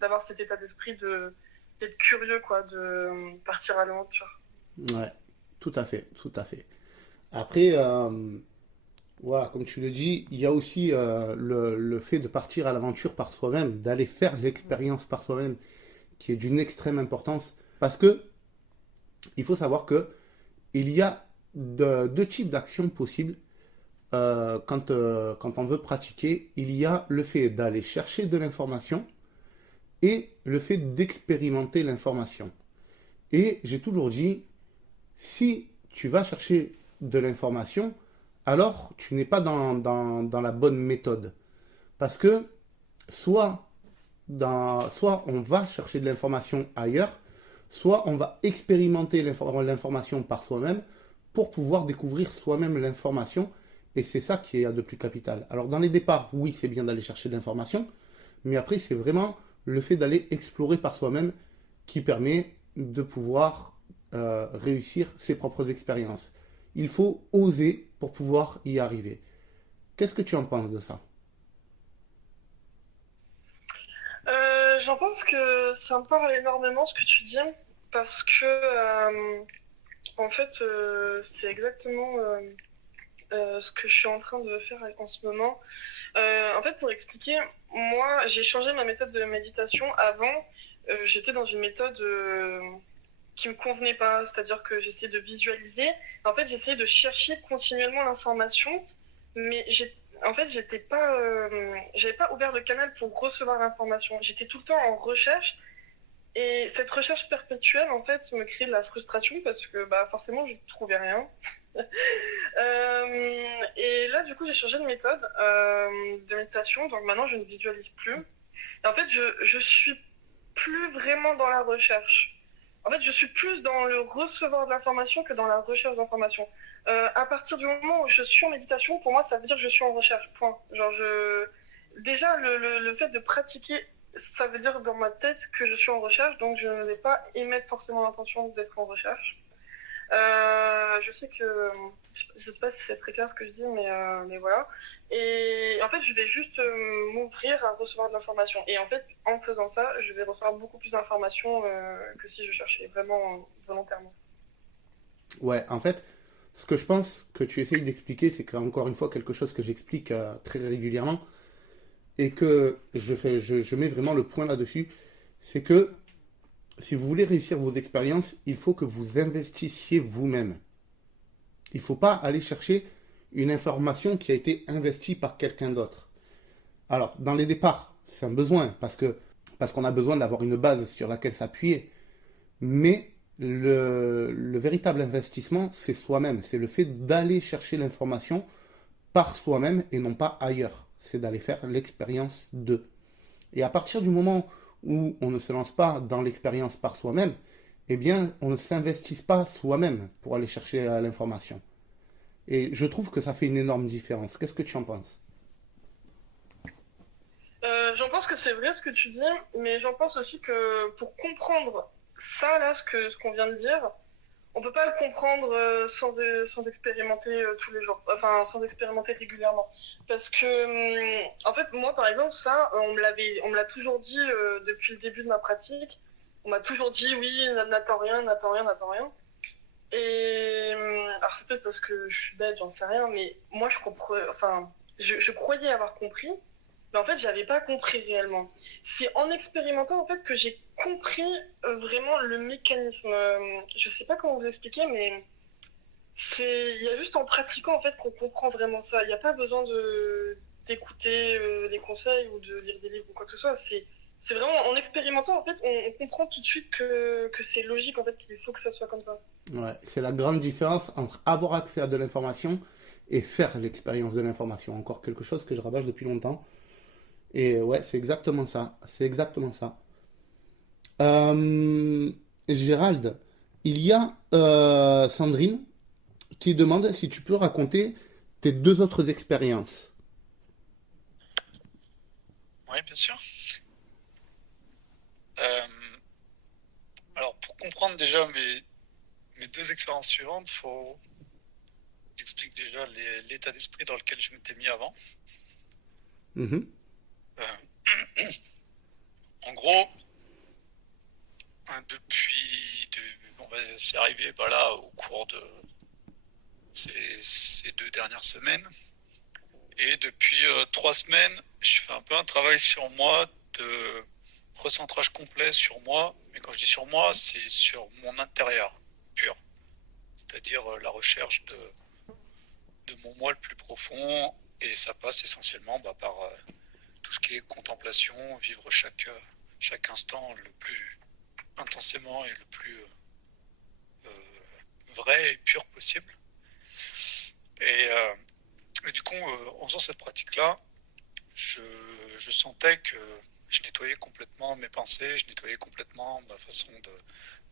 d'avoir cet état d'esprit d'être curieux, quoi, de partir à l'aventure. Ouais, tout à fait, tout à fait. Après, voilà, comme tu le dis, il y a aussi le fait de partir à l'aventure par soi-même, d'aller faire l'expérience par soi-même, qui est d'une extrême importance. Parce que il faut savoir que il y a deux types d'actions possibles quand on veut pratiquer. Il y a le fait d'aller chercher de l'information et le fait d'expérimenter l'information. Et j'ai toujours dit, si tu vas chercher de l'information, alors tu n'es pas dans la bonne méthode. Parce que soit, soit on va chercher de l'information ailleurs, soit on va expérimenter l'information par soi-même pour pouvoir découvrir soi-même l'information. Et c'est ça qui est de plus capital. Alors dans les départs, oui, c'est bien d'aller chercher de l'information, mais après, c'est vraiment le fait d'aller explorer par soi-même qui permet de pouvoir réussir ses propres expériences. Il faut oser pour pouvoir y arriver. Qu'est-ce que tu en penses de ça? J'en pense que ça me parle énormément ce que tu dis, parce que en fait, c'est exactement ce que je suis en train de faire en ce moment. En fait, pour expliquer, moi, j'ai changé ma méthode de méditation. Avant, j'étais dans une méthode qui me convenait pas, c'est-à-dire que j'essayais de visualiser. En fait, j'essayais de chercher continuellement l'information, mais en fait, j'avais pas ouvert le canal pour recevoir l'information. J'étais tout le temps en recherche, et cette recherche perpétuelle, en fait, me crée de la frustration parce que, bah, forcément, je ne trouvais rien. Et là, du coup, j'ai changé de méthode de méditation, donc maintenant, je ne visualise plus. Et en fait, je suis plus vraiment dans la recherche. En fait, je suis plus dans le recevoir de l'information que dans la recherche d'information. À partir du moment où je suis en méditation, pour moi, ça veut dire que je suis en recherche. Point. Genre, déjà, le fait de pratiquer, ça veut dire dans ma tête que je suis en recherche, donc je ne vais pas émettre forcément l'intention d'être en recherche. Je sais que, je sais pas si c'est très clair ce que je dis, mais voilà. Et en fait, je vais juste m'ouvrir à recevoir de l'information. Et en fait, en faisant ça, je vais recevoir beaucoup plus d'informations que si je cherchais vraiment volontairement. Ouais, en fait, ce que je pense que tu essayes d'expliquer, c'est qu'encore une fois, quelque chose que j'explique très régulièrement et que je mets vraiment le point là-dessus, c'est que si vous voulez réussir vos expériences, il faut que vous investissiez vous-même. Il ne faut pas aller chercher une information qui a été investie par quelqu'un d'autre. Alors, dans les départs, c'est un besoin parce qu'on a besoin d'avoir une base sur laquelle s'appuyer. Mais le véritable investissement, c'est soi-même. C'est le fait d'aller chercher l'information par soi-même et non pas ailleurs. C'est d'aller faire l'expérience de. Et à partir du moment où on ne se lance pas dans l'expérience par soi-même, eh bien, on ne s'investit pas soi-même pour aller chercher l'information. Et je trouve que ça fait une énorme différence. Qu'est-ce que tu en penses? J'en pense que c'est vrai ce que tu dis, mais j'en pense aussi que pour comprendre ça, là, ce qu'on vient de dire, on peut pas le comprendre sans expérimenter tous les jours, enfin sans expérimenter régulièrement. Parce que, en fait, moi par exemple, ça, on me l'a toujours dit depuis le début de ma pratique. On m'a toujours dit oui, n'attends rien, n'attends rien, n'attends rien. Et alors c'est peut-être parce que je suis bête, j'en sais rien, mais moi je comprends, enfin, je croyais avoir compris, mais en fait j'avais pas compris réellement. C'est en expérimentant en fait que j'ai compris vraiment le mécanisme. Je sais pas comment vous expliquer, mais il y a juste en pratiquant en fait qu'on comprend vraiment ça. Il n'y a pas besoin d'écouter des conseils ou de lire des livres ou quoi que ce soit. C'est vraiment en expérimentant en fait, on comprend tout de suite que c'est logique en fait qu'il faut que ça soit comme ça. Ouais, c'est la grande différence entre avoir accès à de l'information et faire l'expérience de l'information. Encore quelque chose que je rabâche depuis longtemps. Et ouais, c'est exactement ça. C'est exactement ça. Euh, Gérald, il y a Sandrine qui demande si tu peux raconter tes deux autres expériences. Oui, bien sûr. Euh, alors, pour comprendre déjà mes deux expériences suivantes, j'explique déjà l'état d'esprit dans lequel je m'étais mis avant. Mhm, Euh, En gros, hein, c'est arrivé bah là au cours de ces 2 dernières semaines. Et depuis 3 semaines, je fais un peu un travail sur moi de recentrage complet sur moi. Mais quand je dis sur moi, c'est sur mon intérieur pur. C'est-à-dire la recherche de mon moi le plus profond. Et ça passe essentiellement bah, par tout ce qui est contemplation, vivre chaque instant le plus intensément et le plus vrai et pur possible. Et, euh, et du coup, en faisant cette pratique-là, je, je sentais que je nettoyais complètement mes pensées, je nettoyais complètement ma façon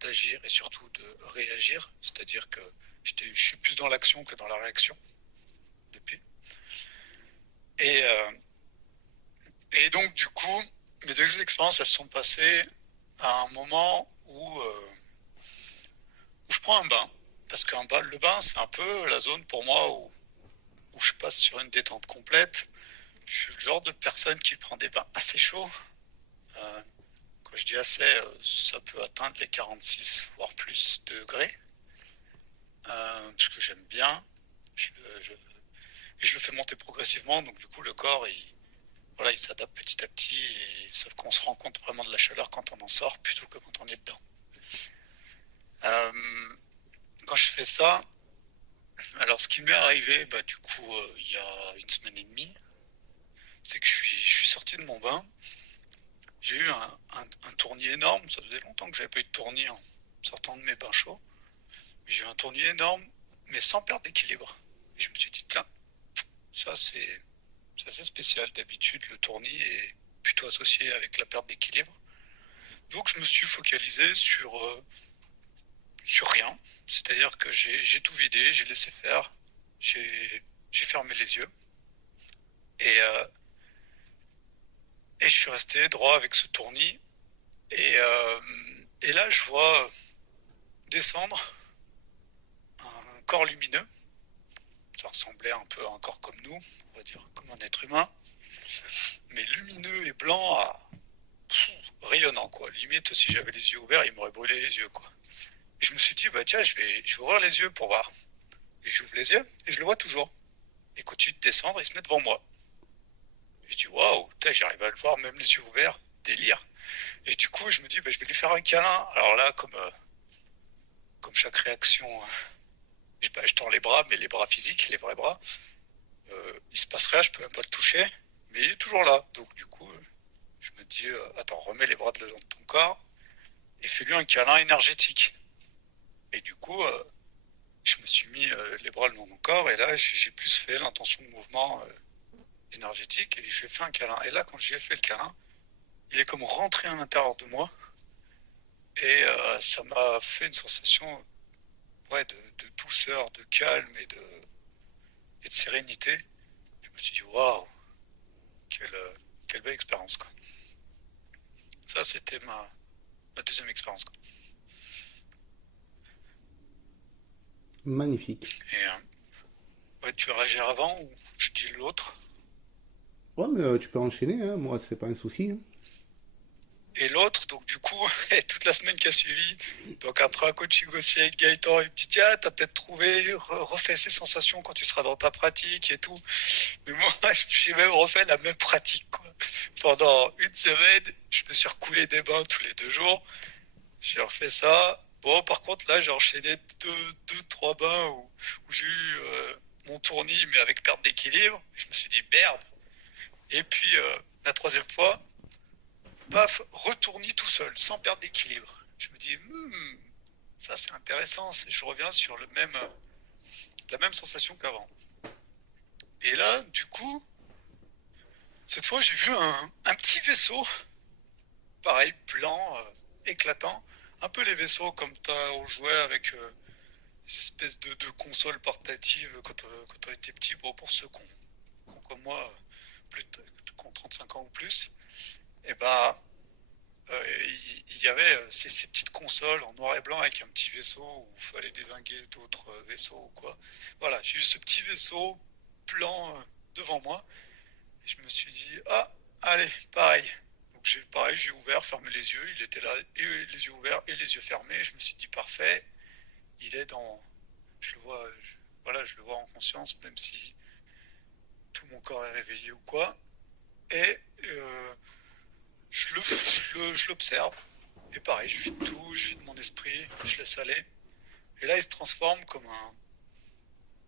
d'agir et surtout de réagir. C'est-à-dire que je suis plus dans l'action que dans la réaction depuis. Et, euh, et donc, du coup, mes deux expériences, elles sont passées à un moment où je prends un bain. Parce que le bain, c'est un peu la zone pour moi où je passe sur une détente complète. Je suis le genre de personne qui prend des bains assez chauds. Euh, Quand je dis assez, ça peut atteindre les 46 voire plus degrés. Parce que j'aime bien. Je, je- et je le fais monter progressivement, donc du coup le corps voilà, il s'adapte petit à petit, sauf qu'on se rend compte vraiment de la chaleur quand on en sort plutôt que quand on est dedans. Euh, Quand je fais ça, alors ce qui m'est arrivé, bah, du coup, il y a une semaine et demie, c'est que je suis sorti de mon bain. J'ai eu un tournis énorme. Ça faisait longtemps que j'avais pas eu de tournis en sortant de mes bains chauds. Mais j'ai eu un tournis énorme, mais sans perdre d'équilibre. Et je me suis dit, tiens, ça c'est assez spécial. D'habitude, le tournis est plutôt associé avec la perte d'équilibre. Donc je me suis focalisé sur rien. C'est-à-dire que j'ai tout vidé, j'ai laissé faire, j'ai fermé les yeux. Et, euh, et je suis resté droit avec ce tournis. Et là, je vois descendre un corps lumineux. Ça ressemblait un peu à un corps comme nous, on va dire, comme un être humain, mais lumineux et blanc, rayonnant, quoi. Limite, si j'avais les yeux ouverts, il m'aurait brûlé les yeux, quoi. Et je me suis dit, bah tiens, je vais ouvrir les yeux pour voir. Et j'ouvre les yeux, et je le vois toujours. Il continue de descendre, il se met devant moi. Et je dis, waouh, j'arrive à le voir, même les yeux ouverts, délire. Et du coup, je me dis, bah, je vais lui faire un câlin. Alors là, comme chaque réaction, je tends les bras, mais les bras physiques, les vrais bras. Il se passe rien, je peux même pas le toucher, mais il est toujours là. Donc du coup, je me dis, attends, remets les bras de long de ton corps et fais-lui un câlin énergétique. Et du coup, je me suis mis les bras le long de mon corps et là, j'ai plus fait l'intention de mouvement énergétique et je lui ai fait un câlin. Et là, quand j'ai fait le câlin, il est comme rentré à l'intérieur de moi et ça m'a fait une sensation ouais, de douceur, de calme et de sérénité. Je me suis dit, waouh, quelle, euh, quelle belle expérience, quoi. Ça, c'était ma deuxième expérience, quoi. Magnifique. Ouais, tu veux réagir avant ou je dis l'autre? Ouais, mais tu peux enchaîner, hein. Moi, c'est pas un souci, hein. Et l'autre, donc du coup, toute la semaine qui a suivi, donc après un coaching aussi avec Gaëtan, il me dit, tiens, t'as peut-être trouvé, refais ces sensations quand tu seras dans ta pratique et tout. Mais moi, j'ai même refait la même pratique, quoi. Pendant une semaine, je me suis recoulé des bains tous les 2 jours. J'ai refait ça. Bon, par contre, là, j'ai enchaîné trois bains où j'ai eu mon tournis, mais avec perte d'équilibre. Je me suis dit, merde. Et puis, la troisième fois, paf, retournis tout seul, sans perdre d'équilibre. Je me dis, ça c'est intéressant, je reviens sur la même sensation qu'avant. Et là, du coup, cette fois j'ai vu un petit vaisseau, pareil, blanc, éclatant, un peu les vaisseaux comme on jouait avec des espèces de consoles portatives quand on était petit, bon, pour ceux qui ont comme moi, qui ont 35 ans ou plus. Et bah, il y avait ces petites consoles en noir et blanc avec un petit vaisseau où il fallait dézinguer d'autres vaisseaux ou quoi. Voilà, j'ai eu ce petit vaisseau blanc devant moi et je me suis dit, ah, allez, pareil. Donc pareil, j'ai ouvert, fermé les yeux, il était là, et les yeux ouverts et les yeux fermés. Je me suis dit, parfait, il est dans... Je le vois, voilà, je le vois en conscience, même si tout mon corps est réveillé ou quoi. Et je l'observe. Et pareil, je vide tout, je vide mon esprit, je laisse aller. Et là, il se transforme comme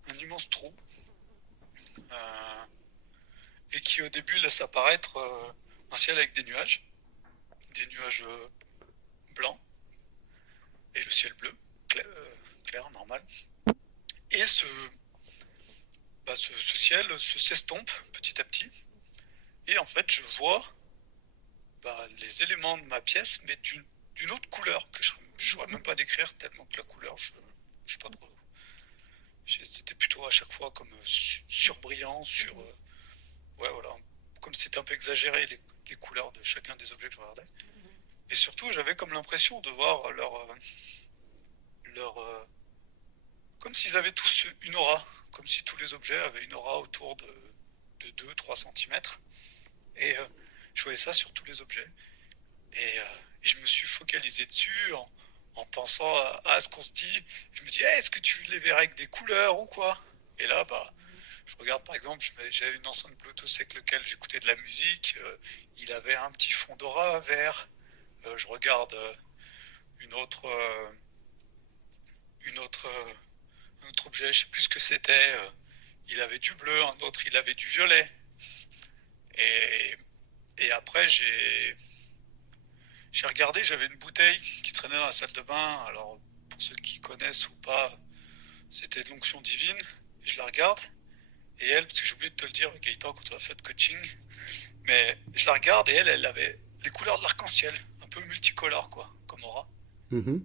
un immense trou. Et qui au début laisse apparaître un ciel avec des nuages blancs, et le ciel bleu, clair, normal. Et ce ciel s'estompe petit à petit. Et en fait, je vois les éléments de ma pièce, mais d'une autre couleur que je ne saurais même pas décrire tellement que la couleur, je sais pas trop. C'était plutôt à chaque fois comme surbrillant, ouais, voilà, comme si c'était un peu exagéré les couleurs de chacun des objets que je regardais. Et surtout, j'avais comme l'impression de voir comme s'ils avaient tous une aura, comme si tous les objets avaient une aura autour de 2-3 cm. Et je voyais ça sur tous les objets. Et je me suis focalisé dessus en pensant à ce qu'on se dit. Je me dis, hey, est-ce que tu les verrais avec des couleurs ou quoi? Et là, je regarde par exemple, j'avais une enceinte Bluetooth avec laquelle j'écoutais de la musique. Il avait un petit fond d'aura vert. Je regarde un autre objet, je sais plus ce que c'était. Il avait du bleu, un autre il avait du violet. Et après j'ai regardé, j'avais une bouteille qui traînait dans la salle de bain. Alors pour ceux qui connaissent ou pas, c'était de l'onction divine. Je la regarde et elle, parce que j'ai oublié de te le dire, Gaëtan, quand on a fait de coaching, mais je la regarde et elle avait les couleurs de l'arc-en-ciel, un peu multicolore quoi, comme aura. Mhm.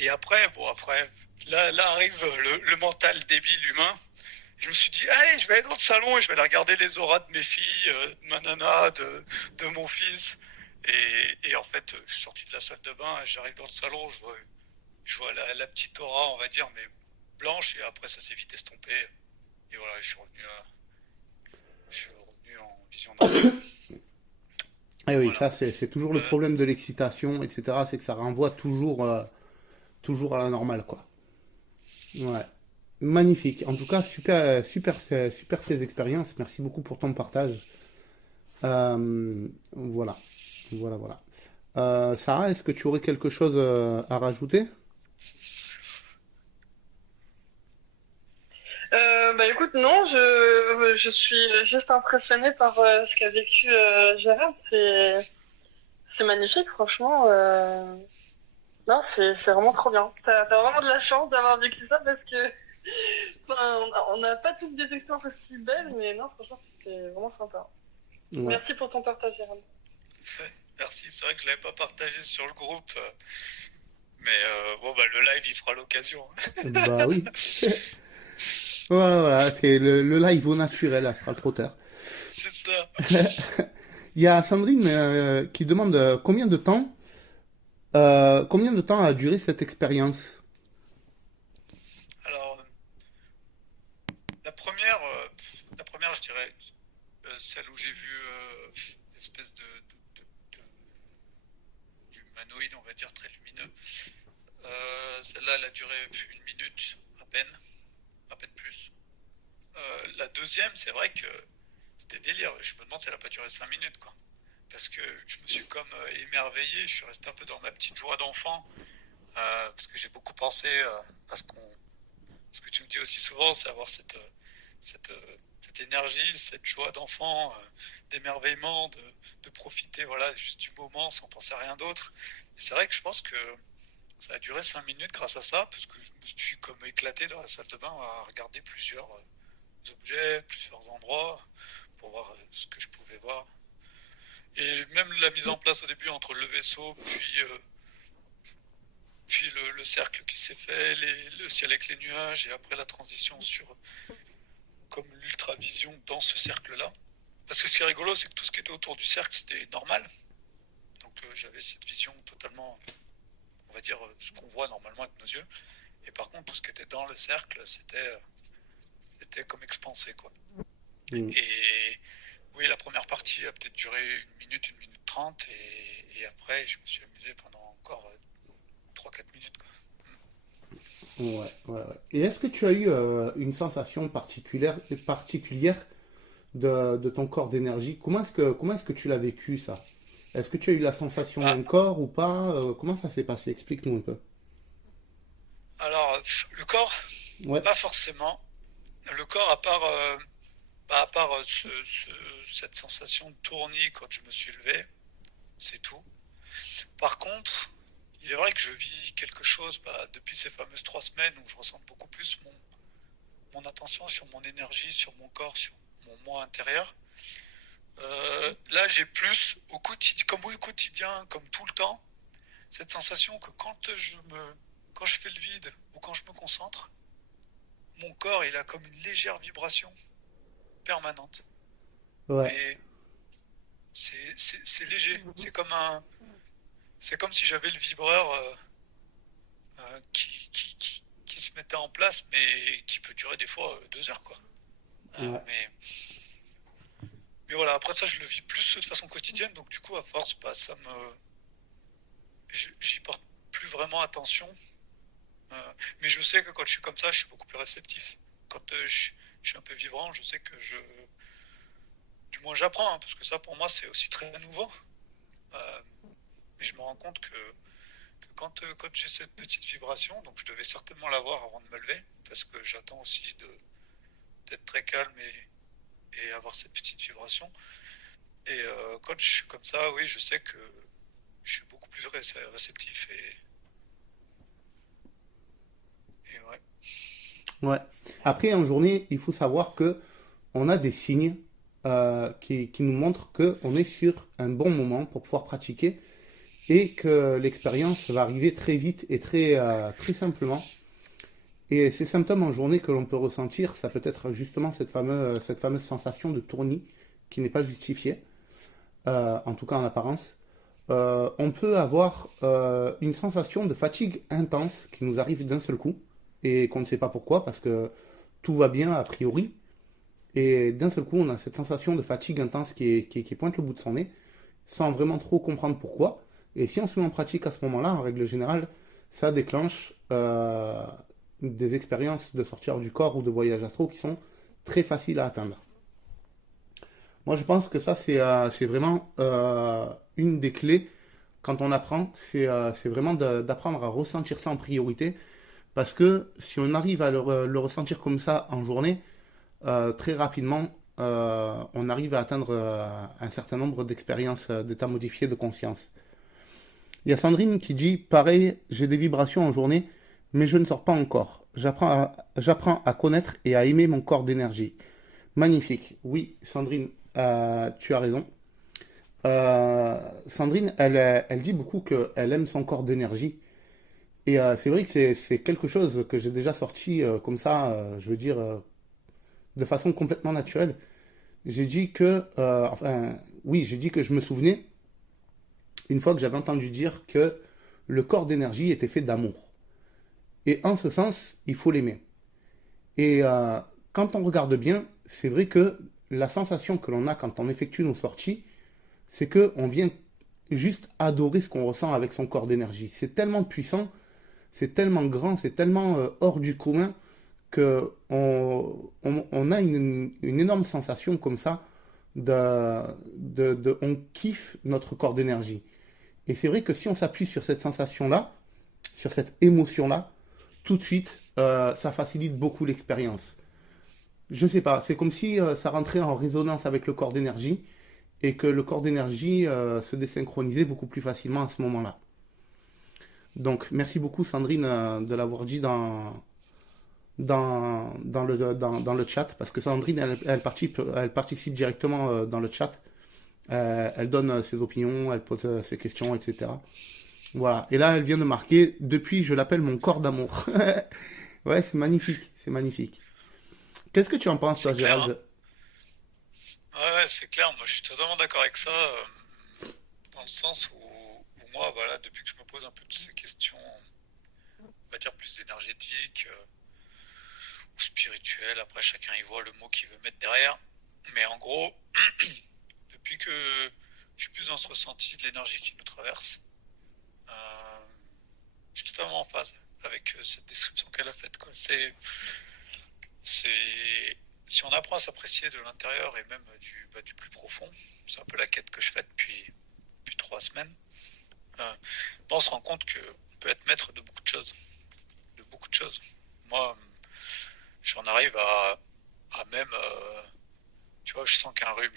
Et après, là arrive le mental débile humain. Je me suis dit, allez, je vais aller dans le salon et je vais aller regarder les auras de mes filles, de ma nana, de mon fils. Et en fait, je suis sorti de la salle de bain, j'arrive dans le salon, je vois la petite aura, on va dire, mais blanche, et après ça s'est vite estompé. Et voilà, je suis revenu en vision normale. Et oui, Voilà. ça c'est toujours le problème de l'excitation, etc. C'est que ça renvoie toujours à la normale, quoi. Ouais. Magnifique. En tout cas, super tes expériences. Merci beaucoup pour ton partage. Voilà. Sarah, est-ce que tu aurais quelque chose à rajouter? Écoute, non, je suis juste impressionnée par ce qu'a vécu Gérard. C'est magnifique, franchement. Non, c'est vraiment trop bien. T'as vraiment de la chance d'avoir vécu ça parce que on n'a pas toutes des expériences aussi belles, mais non, franchement, c'était vraiment sympa. Ouais. Merci pour ton partage, Gérard. Merci, c'est vrai que je l'avais pas partagé sur le groupe, mais le live il fera l'occasion. Bah oui. Voilà, c'est le live au naturel, là, ce sera trop tard. C'est ça. Il y a Sandrine qui demande combien de temps a duré cette expérience? la première, je dirais, celle où j'ai vu l'espèce d'humanoïde, on va dire, très lumineux. Celle-là, elle a duré 1 minute, à peine plus. La deuxième, c'est vrai que c'était délire. Je me demande si elle n'a pas duré 5 minutes, quoi. Parce que je me suis comme émerveillé, je suis resté un peu dans ma petite joie d'enfant, parce que j'ai beaucoup pensé ce que tu me dis aussi souvent, c'est avoir cette, cette énergie, cette joie d'enfant, d'émerveillement, de profiter voilà, juste du moment sans penser à rien d'autre. Et c'est vrai que je pense que ça a duré 5 minutes grâce à ça, parce que je me suis comme éclaté dans la salle de bain à regarder plusieurs objets, plusieurs endroits, pour voir ce que je pouvais voir. Et même la mise en place au début entre le vaisseau, puis le cercle qui s'est fait, le ciel avec les nuages, et après la transition sur comme l'ultravision dans ce cercle-là. Parce que ce qui est rigolo, c'est que tout ce qui était autour du cercle, c'était normal. Donc j'avais cette vision totalement, on va dire, ce qu'on voit normalement avec nos yeux. Et par contre, tout ce qui était dans le cercle, c'était comme expansé, quoi. Et oui, la première partie a peut-être duré 1 minute 30, et après, je me suis amusé pendant encore 3-4 minutes, quoi. Ouais. Et est-ce que tu as eu une sensation particulière de ton corps d'énergie? Comment est-ce que tu l'as vécu ça? Est-ce que tu as eu la sensation Ah, d'un corps ou pas? Comment ça s'est passé? Explique-nous un peu. alors, le corps, Ouais, pas forcément. Le corps, à part cette sensation de tournis quand je me suis levé, c'est tout. Par contre, il est vrai que je vis quelque chose depuis ces fameuses 3 semaines où je ressens beaucoup plus mon attention sur mon énergie, sur mon corps, sur mon moi intérieur. Là, j'ai plus, comme au quotidien, comme tout le temps, cette sensation que quand je fais le vide ou quand je me concentre, mon corps, il a comme une légère vibration permanente. ouais, Mais c'est léger. C'est comme si j'avais le vibreur qui se mettait en place, mais qui peut durer des fois 2 heures, quoi. ouais, Mais voilà, après ça, je le vis plus de façon quotidienne, donc du coup, à force, j'y porte plus vraiment attention. Mais je sais que quand je suis comme ça, je suis beaucoup plus réceptif. Quand je suis un peu vibrant, je sais que du moins j'apprends, hein, parce que ça, pour moi, c'est aussi très nouveau. Euh, mais je me rends compte que quand j'ai cette petite vibration, donc je devais certainement l'avoir avant de me lever, parce que j'attends aussi d'être très calme et avoir cette petite vibration. Et quand je suis comme ça, oui, je sais que je suis beaucoup plus réceptif et ouais. ouais. Après, en journée, il faut savoir que on a des signes qui nous montrent qu'on est sur un bon moment pour pouvoir pratiquer et que l'expérience va arriver très vite et très simplement. Et ces symptômes en journée que l'on peut ressentir, ça peut être justement cette fameuse sensation de tournis qui n'est pas justifiée, en tout cas en apparence. On peut avoir une sensation de fatigue intense qui nous arrive d'un seul coup et qu'on ne sait pas pourquoi parce que tout va bien a priori. Et d'un seul coup, on a cette sensation de fatigue intense qui pointe le bout de son nez sans vraiment trop comprendre pourquoi. Et si on se met en pratique à ce moment-là, en règle générale, ça déclenche des expériences de sortir du corps ou de voyage astro qui sont très faciles à atteindre. Moi, je pense que ça, c'est vraiment une des clés quand on apprend, c'est vraiment d'apprendre à ressentir ça en priorité, parce que si on arrive à le ressentir comme ça en journée, très rapidement, on arrive à atteindre un certain nombre d'expériences d'état modifié de conscience. Il y a Sandrine qui dit, pareil, j'ai des vibrations en journée, mais je ne sors pas encore. J'apprends à connaître et à aimer mon corps d'énergie. Magnifique. Oui, Sandrine, tu as raison. Sandrine, elle dit beaucoup qu'elle aime son corps d'énergie. Et c'est vrai que c'est quelque chose que j'ai déjà sorti comme ça, je veux dire, de façon complètement naturelle. J'ai dit oui, j'ai dit que je me souvenais, une fois que j'avais entendu dire que le corps d'énergie était fait d'amour. Et en ce sens, il faut l'aimer. Et quand on regarde bien, c'est vrai que la sensation que l'on a quand on effectue nos sorties, c'est que on vient juste adorer ce qu'on ressent avec son corps d'énergie. C'est tellement puissant, c'est tellement grand, c'est tellement hors du commun que on a une énorme sensation comme ça on kiffe notre corps d'énergie. Et c'est vrai que si on s'appuie sur cette sensation-là, sur cette émotion-là, tout de suite, ça facilite beaucoup l'expérience. Je sais pas, c'est comme si ça rentrait en résonance avec le corps d'énergie et que le corps d'énergie se désynchronisait beaucoup plus facilement à ce moment-là. Donc, merci beaucoup Sandrine de l'avoir dit dans le chat, parce que Sandrine, elle participe directement dans le chat. Elle donne ses opinions, elle pose ses questions, etc. Voilà. Et là, elle vient de marquer, depuis, je l'appelle mon corps d'amour. Ouais, c'est magnifique, c'est magnifique. Qu'est-ce que tu en penses, toi, C'est clair, hein. Gérald? Ouais, c'est clair. Moi, je suis totalement d'accord avec ça, dans le sens où moi, voilà, depuis que je me pose un peu toutes ces questions, on va dire plus énergétiques ou spirituelles, après chacun y voit le mot qu'il veut mettre derrière. Mais en gros, depuis que je suis plus dans ce ressenti de l'énergie qui nous traverse, euh, je suis totalement en phase avec cette description qu'elle a faite, quoi. C'est, si on apprend à s'apprécier de l'intérieur et même du plus profond, c'est un peu la quête que je fais depuis 3 semaines. On se rend compte qu'on peut être maître de beaucoup de choses, de beaucoup de choses. Moi, j'en arrive à même, tu vois, je sens qu'un rhume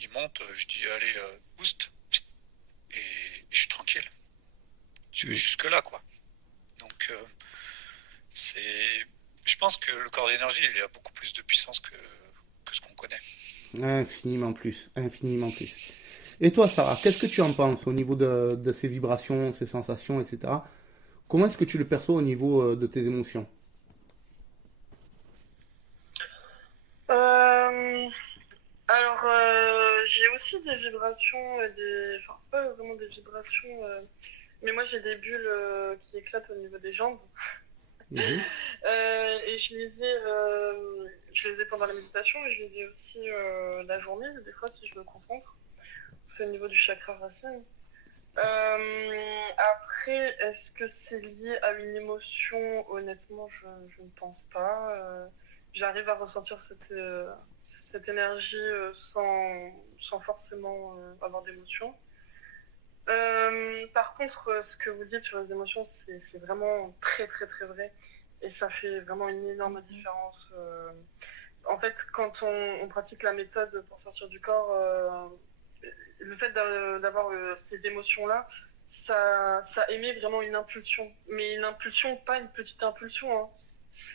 il monte, je dis allez, boost, et je suis tranquille. Je vais jusque là, quoi. Donc c'est, je pense que le corps d'énergie, il a beaucoup plus de puissance que ce qu'on connaît. Infiniment plus, infiniment plus. Et toi, Sarah, qu'est-ce que tu en penses au niveau de ces vibrations, ces sensations, etc. Comment est-ce que tu le perçois au niveau de tes émotions? Euh, alors, j'ai aussi des vibrations, enfin pas vraiment des vibrations, mais moi j'ai des bulles qui éclatent au niveau des jambes. Mhm. Et je les ai pendant la méditation et je les ai aussi la journée, des fois si je me concentre. C'est au niveau du chakra racine. Après, est-ce que c'est lié à une émotion? Honnêtement, je ne pense pas. J'arrive à ressentir cette énergie sans forcément avoir d'émotion. Par contre, ce que vous dites sur les émotions, c'est vraiment très très très vrai. Et ça fait vraiment une énorme différence. En fait, quand on pratique la méthode pour sortir du corps, le fait d'avoir ces émotions-là, ça émet vraiment une impulsion. Mais une impulsion, pas une petite impulsion, hein.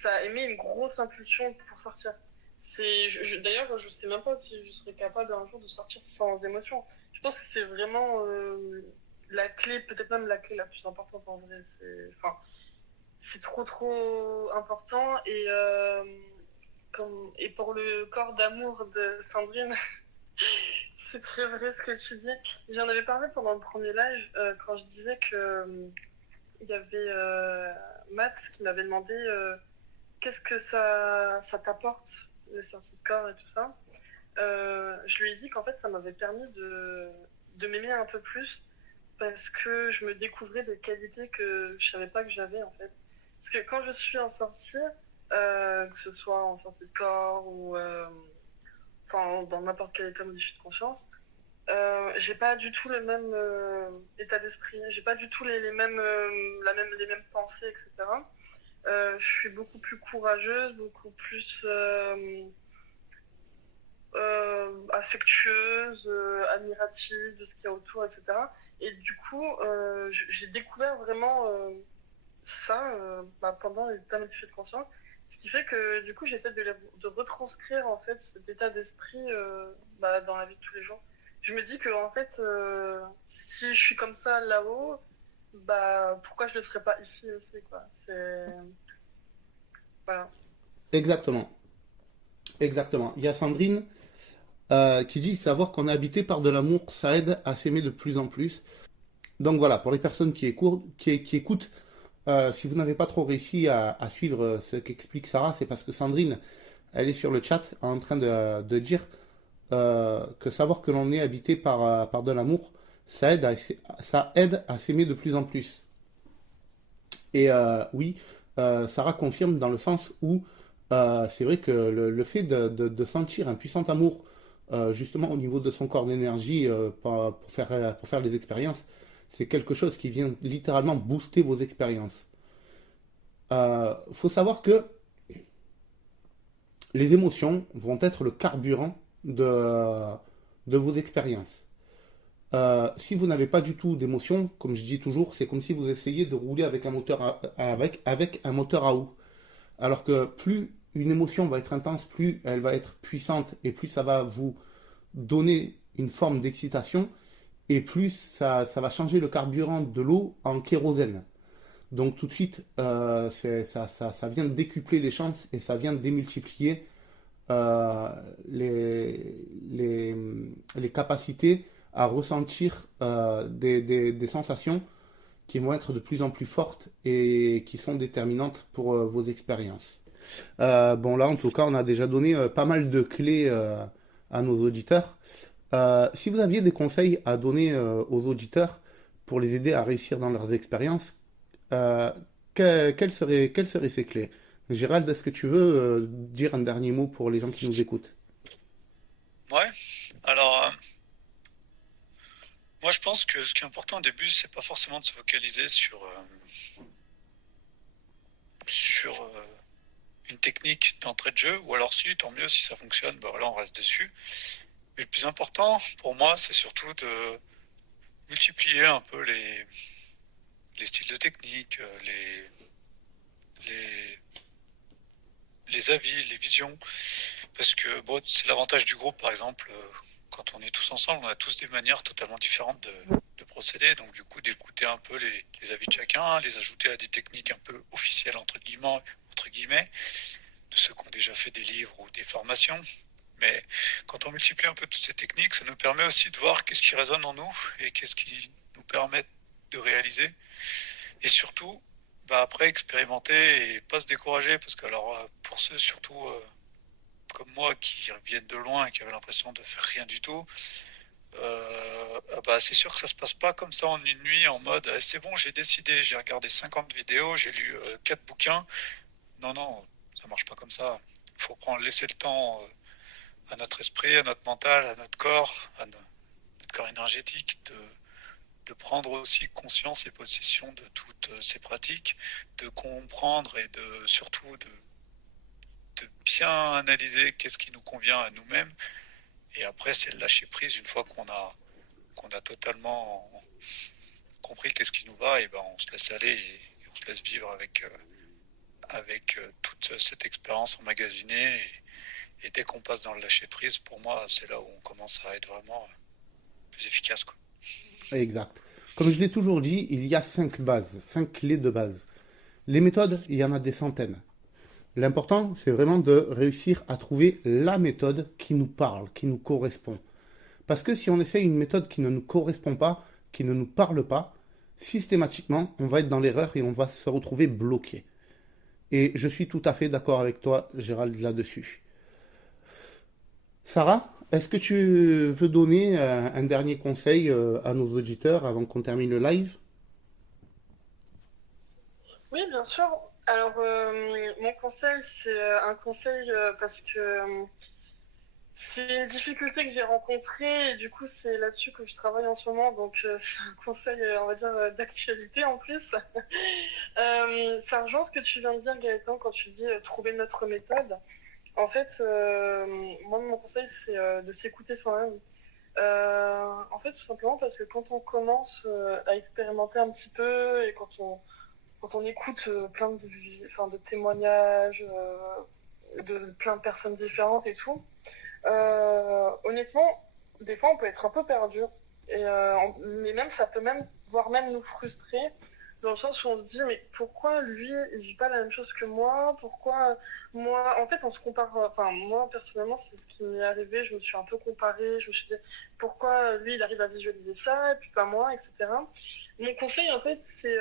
Ça émet une grosse impulsion pour sortir. D'ailleurs, je sais même pas si je serais capable un jour de sortir sans émotion. Je pense que c'est vraiment la clé, peut-être même la clé la plus importante en vrai. Enfin, c'est trop trop important. Et pour le corps d'amour de Sandrine, c'est très vrai ce que tu dis. J'en avais parlé pendant le premier live quand je disais que il y avait Matt qui m'avait demandé qu'est-ce que ça t'apporte de sortie de corps et tout ça. Je lui ai dit qu'en fait ça m'avait permis de m'aimer un peu plus parce que je me découvrais des qualités que je savais pas que j'avais en fait. Parce que quand je suis en sortie, que ce soit en sortie de corps ou enfin dans n'importe quel état modifié de conscience, j'ai pas du tout le même état d'esprit, j'ai pas du tout les mêmes les mêmes pensées, etc. Je suis beaucoup plus courageuse, beaucoup plus affectueuse, admirative de ce qu'il y a autour, etc. Et du coup, j'ai découvert vraiment ça pendant les états modifiés de conscience. Ce qui fait que du coup, j'essaie de retranscrire en fait cet état d'esprit dans la vie de tous les jours. Je me dis que en fait, si je suis comme ça là-haut, pourquoi je le serais pas ici aussi, quoi. Voilà. Exactement, exactement. Il y a Sandrine qui dit savoir qu'on est habité par de l'amour, ça aide à s'aimer de plus en plus. Donc voilà, pour les personnes qui écoutent, si vous n'avez pas trop réussi à suivre ce qu'explique Sarah, c'est parce que Sandrine elle est sur le chat en train de dire que savoir que l'on est habité par de l'amour, ça aide à s'aimer de plus en plus. Et oui, Sarah confirme dans le sens où c'est vrai que le fait de sentir un puissant amour, justement au niveau de son corps d'énergie pour faire les expériences, c'est quelque chose qui vient littéralement booster vos expériences. Faut savoir que les émotions vont être le carburant de vos expériences. Si vous n'avez pas du tout d'émotion, comme je dis toujours, c'est comme si vous essayiez de rouler avec un moteur avec un moteur à eau. Alors que plus une émotion va être intense, plus elle va être puissante et plus ça va vous donner une forme d'excitation et plus ça va changer le carburant de l'eau en kérosène. Donc tout de suite, ça vient décupler les chances et ça vient démultiplier euh, les, les, les capacités à ressentir des sensations qui vont être de plus en plus fortes et qui sont déterminantes pour vos expériences. Bon, là, en tout cas, on a déjà donné pas mal de clés à nos auditeurs. Si vous aviez des conseils à donner aux auditeurs pour les aider à réussir dans leurs expériences, euh, quelles seraient ces clés? Gérald, est-ce que tu veux dire un dernier mot pour les gens qui nous écoutent? Ouais. Alors, moi, je pense que ce qui est important au début, c'est pas forcément de se focaliser sur une technique d'entrée de jeu, ou alors si, tant mieux, si ça fonctionne, bah voilà, on reste dessus. Mais le plus important pour moi, c'est surtout de multiplier un peu les styles de technique, les, les avis, les visions. Parce que bon, c'est l'avantage du groupe, par exemple, quand on est tous ensemble, on a tous des manières totalement différentes de procéder. Donc du coup, d'écouter un peu les avis de chacun, les ajouter à des techniques un peu officielles, entre guillemets, de ceux qui ont déjà fait des livres ou des formations. Mais quand on multiplie un peu toutes ces techniques, ça nous permet aussi de voir qu'est-ce qui résonne en nous et qu'est-ce qui nous permet de réaliser. Et surtout, bah après, expérimenter et pas se décourager, parce que alors, pour ceux surtout comme moi qui viennent de loin et qui avaient l'impression de faire rien du tout, bah c'est sûr que ça se passe pas comme ça en une nuit, en mode c'est bon, j'ai décidé, j'ai regardé 50 vidéos, j'ai lu 4 bouquins. Non, non, ça marche pas comme ça. Il faut laisser le temps à notre esprit, à notre mental, à notre corps, notre corps énergétique, de prendre aussi conscience et possession de toutes ces pratiques, de comprendre et surtout de bien analyser qu'est-ce qui nous convient à nous-mêmes. Et après, c'est le lâcher prise une fois qu'on a totalement compris qu'est-ce qui nous va, et ben on se laisse aller et on se laisse vivre avec toute cette expérience emmagasinée. Et dès qu'on passe dans le lâcher prise, pour moi, c'est là où on commence à être vraiment plus efficace, quoi. Exact. Comme je l'ai toujours dit, il y a 5 bases, 5 clés de base. Les méthodes, il y en a des centaines. L'important, c'est vraiment de réussir à trouver la méthode qui nous parle, qui nous correspond. Parce que si on essaye une méthode qui ne nous correspond pas, qui ne nous parle pas, systématiquement, on va être dans l'erreur et on va se retrouver bloqué. Et je suis tout à fait d'accord avec toi, Gérald, là-dessus. Sarah, est-ce que tu veux donner un dernier conseil à nos auditeurs avant qu'on termine le live? Oui, bien sûr. Alors, mon conseil, c'est un conseil parce que c'est une difficulté que j'ai rencontrée et du coup, c'est là-dessus que je travaille en ce moment. Donc, c'est un conseil, on va dire, d'actualité en plus. Ça rejoint ce que tu viens de dire, Gaëtan, quand tu dis trouver notre méthode. En fait, moi, mon conseil, c'est de s'écouter soi-même. En fait, tout simplement parce que quand on commence à expérimenter un petit peu et quand on écoute plein enfin, de témoignages de plein de personnes différentes et tout, honnêtement, des fois, on peut être un peu perdu. Mais même, ça peut même, voire même nous frustrer, dans le sens où on se dit, mais pourquoi lui, il vit pas la même chose que moi? Pourquoi moi, en fait, on se compare, enfin, moi, personnellement, c'est ce qui m'est arrivé, je me suis un peu comparée, je me suis dit, pourquoi lui, il arrive à visualiser ça, et puis pas moi, etc. Mon conseil, en fait, c'est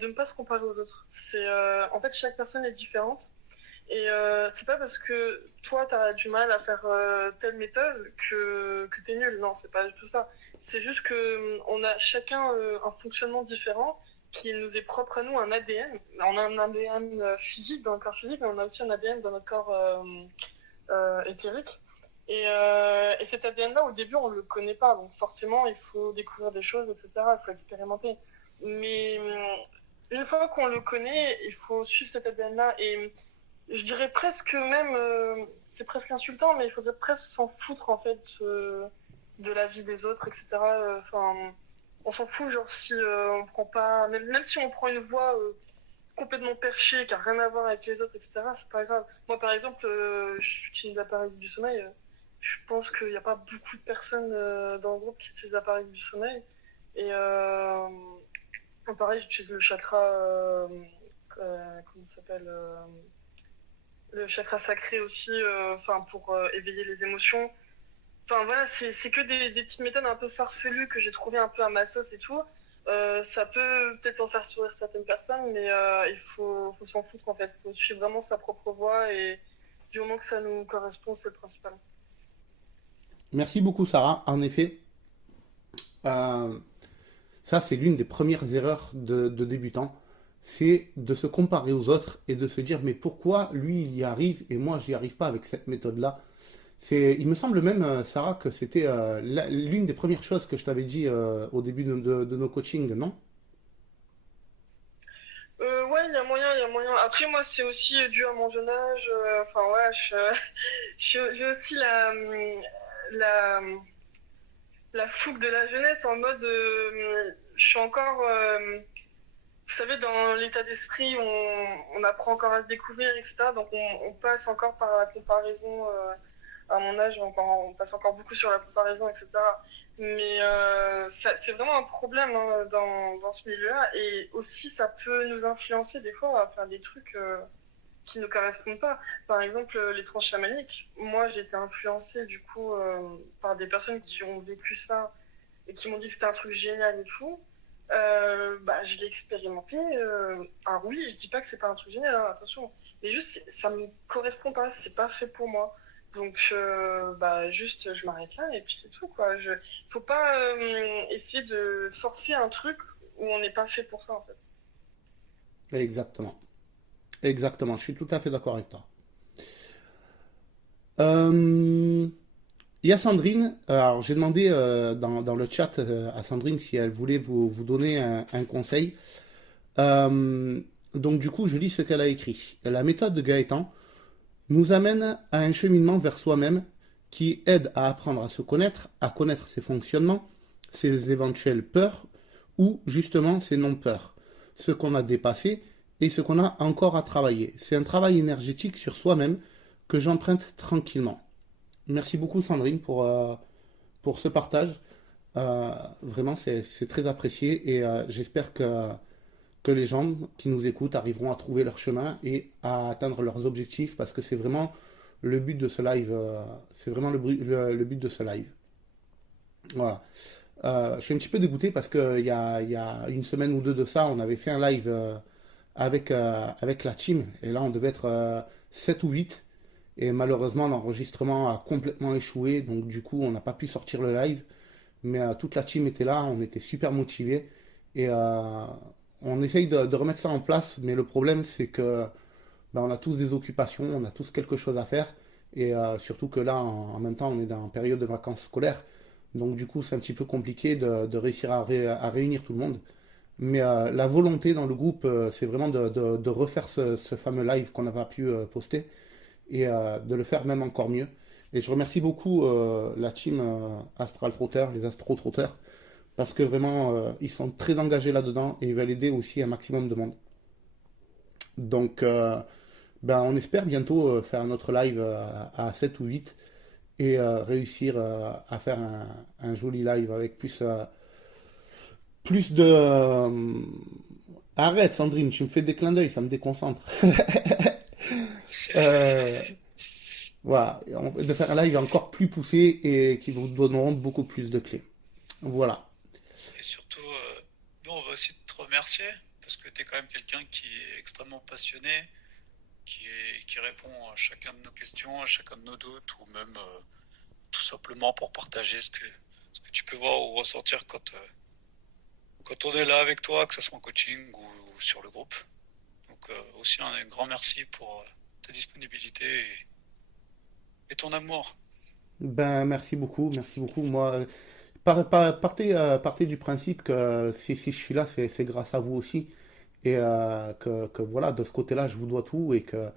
de ne pas se comparer aux autres. En fait, chaque personne est différente. Et c'est pas parce que toi, t'as du mal à faire telle méthode que t'es nul. Non, c'est pas du tout ça. C'est juste que on a chacun un fonctionnement différent qui nous est propre à nous, un ADN. On a un ADN physique dans le corps physique, mais on a aussi un ADN dans notre corps éthérique. Et cet ADN-là, au début, on le connaît pas. Donc forcément, il faut découvrir des choses, etc. Il faut expérimenter. Mais une fois qu'on le connaît, il faut suivre cet ADN-là. Et je dirais presque même, c'est presque insultant, mais il faudrait presque s'en foutre en fait de la vie des autres, etc. Enfin, on s'en fout, genre si on prend pas, même si on prend une voie complètement perchée, qui a rien à voir avec les autres, etc. C'est pas grave. Moi, par exemple, j'utilise l'appareil du sommeil. Je pense qu'il n'y a pas beaucoup de personnes dans le groupe qui utilisent l'appareil du sommeil. Et pareil, j'utilise le chakra, comment ça s'appelle le chakra sacré aussi, pour éveiller les émotions. Enfin voilà, c'est que des petites méthodes un peu farfelues que j'ai trouvées un peu à ma sauce et tout. Ça peut peut-être en faire sourire certaines personnes, mais il faut s'en foutre en fait. Il faut suivre vraiment sa propre voie et du moment que ça nous correspond, c'est le principal. Merci beaucoup, Sarah. En effet, euh, ça, c'est l'une des premières erreurs de débutants. C'est de se comparer aux autres et de se dire, mais pourquoi lui, il y arrive et moi, j'y arrive pas avec cette méthode-là. Il me semble même, Sarah, que c'était l'une des premières choses que je t'avais dit au début de nos coachings, non? Ouais, il y a moyen, il y a moyen. Après, moi, c'est aussi dû à mon jeune âge. Enfin, ouais, j'ai aussi la, la fougue de la jeunesse en mode, je suis encore, vous savez, dans l'état d'esprit, on apprend encore à se découvrir, etc. Donc, on passe encore par la comparaison. À mon âge, on passe encore beaucoup sur la comparaison, etc. Mais c'est vraiment un problème hein, dans ce milieu-là. Et aussi, ça peut nous influencer des fois à faire des trucs qui ne correspondent pas. Par exemple, les trans chamaniques. Moi, j'ai été influencée du coup par des personnes qui ont vécu ça et qui m'ont dit que c'était un truc génial et tout. Je l'ai expérimenté. Alors oui, je dis pas que c'est pas un truc génial, hein, attention. Mais juste, ça me correspond pas, c'est pas fait pour moi. Donc, juste, je m'arrête là et puis c'est tout, quoi. Faut pas essayer de forcer un truc où on n'est pas fait pour ça, en fait. Exactement. Exactement. Je suis tout à fait d'accord avec toi. Euh, Il y a Sandrine. Alors, j'ai demandé dans le chat à Sandrine si elle voulait vous donner un conseil. Euh, donc, du coup, je lis ce qu'elle a écrit. La méthode de Gaëtan nous amène à un cheminement vers soi-même qui aide à apprendre à se connaître, à connaître ses fonctionnements, ses éventuelles peurs ou justement ses non-peurs, ce qu'on a dépassé et ce qu'on a encore à travailler. C'est un travail énergétique sur soi-même que j'emprunte tranquillement. Merci beaucoup Sandrine pour ce partage. Vraiment, c'est très apprécié et j'espère que les gens qui nous écoutent arriveront à trouver leur chemin et à atteindre leurs objectifs parce que c'est vraiment le but de ce live. C'est vraiment le but de ce live. Voilà. Je suis un petit peu dégoûté parce qu'il y a une semaine ou deux de ça, on avait fait un live avec la team et là on devait être 7 ou 8 et malheureusement l'enregistrement a complètement échoué donc du coup on n'a pas pu sortir le live mais toute la team était là, on était super motivés et on essaye de remettre ça en place, mais le problème c'est que on a tous des occupations, on a tous quelque chose à faire, et surtout que là, en même temps, on est dans une période de vacances scolaires, donc du coup c'est un petit peu compliqué de réussir à réunir tout le monde. Mais la volonté dans le groupe, c'est vraiment de refaire ce fameux live qu'on n'a pas pu poster, et de le faire même encore mieux. Et je remercie beaucoup la team Astral Trotter, les Astro Trotters, parce que vraiment, ils sont très engagés là-dedans et ils veulent aider aussi un maximum de monde. Donc, on espère bientôt faire notre live à 7 ou 8 et réussir à faire un joli live avec plus de... Arrête Sandrine, tu me fais des clins d'œil, ça me déconcentre. Euh, voilà, de faire un live encore plus poussé et qui vous donneront beaucoup plus de clés. Voilà. Et surtout, nous, on va aussi te remercier parce que tu es quand même quelqu'un qui est extrêmement passionné qui répond à chacun de nos questions, à chacun de nos doutes, ou même tout simplement pour partager ce que tu peux voir ou ressentir quand on est là avec toi, que ce soit en coaching ou sur le groupe. Donc aussi un grand merci pour ta disponibilité et ton amour. Ben, merci beaucoup, merci beaucoup. Moi, partez du principe que si je suis là, c'est grâce à vous aussi. Et que voilà, de ce côté-là, je vous dois tout et que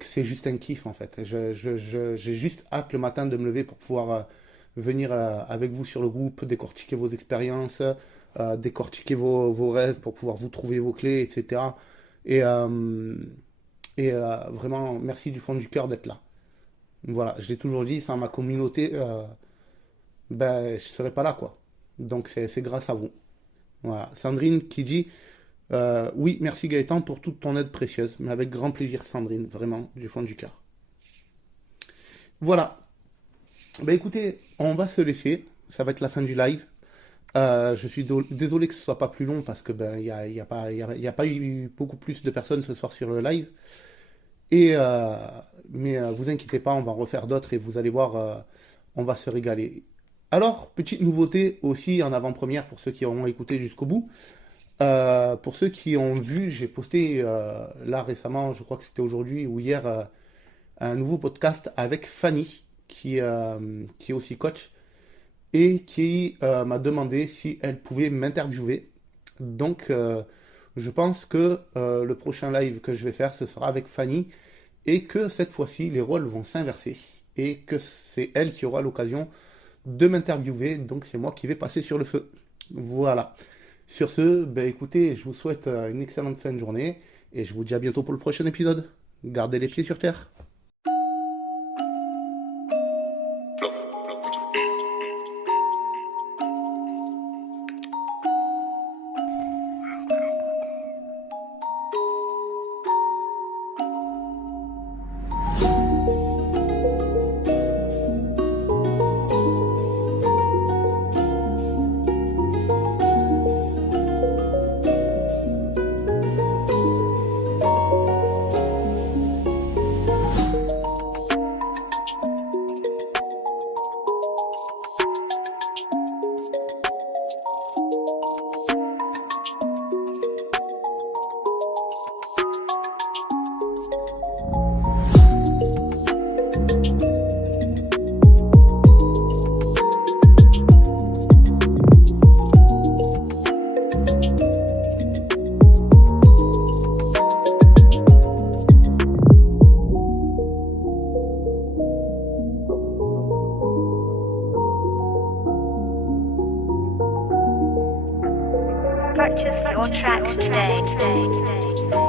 c'est juste un kiff en fait. J'ai juste hâte le matin de me lever pour pouvoir venir avec vous sur le groupe, décortiquer vos expériences, décortiquer vos rêves pour pouvoir vous trouver vos clés, etc. Et, euh, vraiment, merci du fond du cœur d'être là. Voilà, je l'ai toujours dit, sans ma communauté, ben, je ne serais pas là, quoi. Donc c'est grâce à vous. Voilà. Sandrine qui dit oui, merci Gaëtan pour toute ton aide précieuse. Mais avec grand plaisir, Sandrine, vraiment, du fond du cœur. Voilà. Ben écoutez, on va se laisser. Ça va être la fin du live. Je suis désolé que ce soit pas plus long parce que ben y a pas eu beaucoup plus de personnes ce soir sur le live. Et mais vous inquiétez pas, on va en refaire d'autres et vous allez voir, on va se régaler. Alors, petite nouveauté aussi en avant-première pour ceux qui auront écouté jusqu'au bout. Pour ceux qui ont vu, j'ai posté là récemment, je crois que c'était aujourd'hui ou hier, un nouveau podcast avec Fanny, qui est aussi coach, et qui m'a demandé si elle pouvait m'interviewer. Donc, je pense que le prochain live que je vais faire, ce sera avec Fanny, et que cette fois-ci, les rôles vont s'inverser, et que c'est elle qui aura l'occasion de m'interviewer, donc c'est moi qui vais passer sur le feu. Voilà. Sur ce, ben écoutez, je vous souhaite une excellente fin de journée et je vous dis à bientôt pour le prochain épisode. Gardez les pieds sur terre. Purchase your tracks today.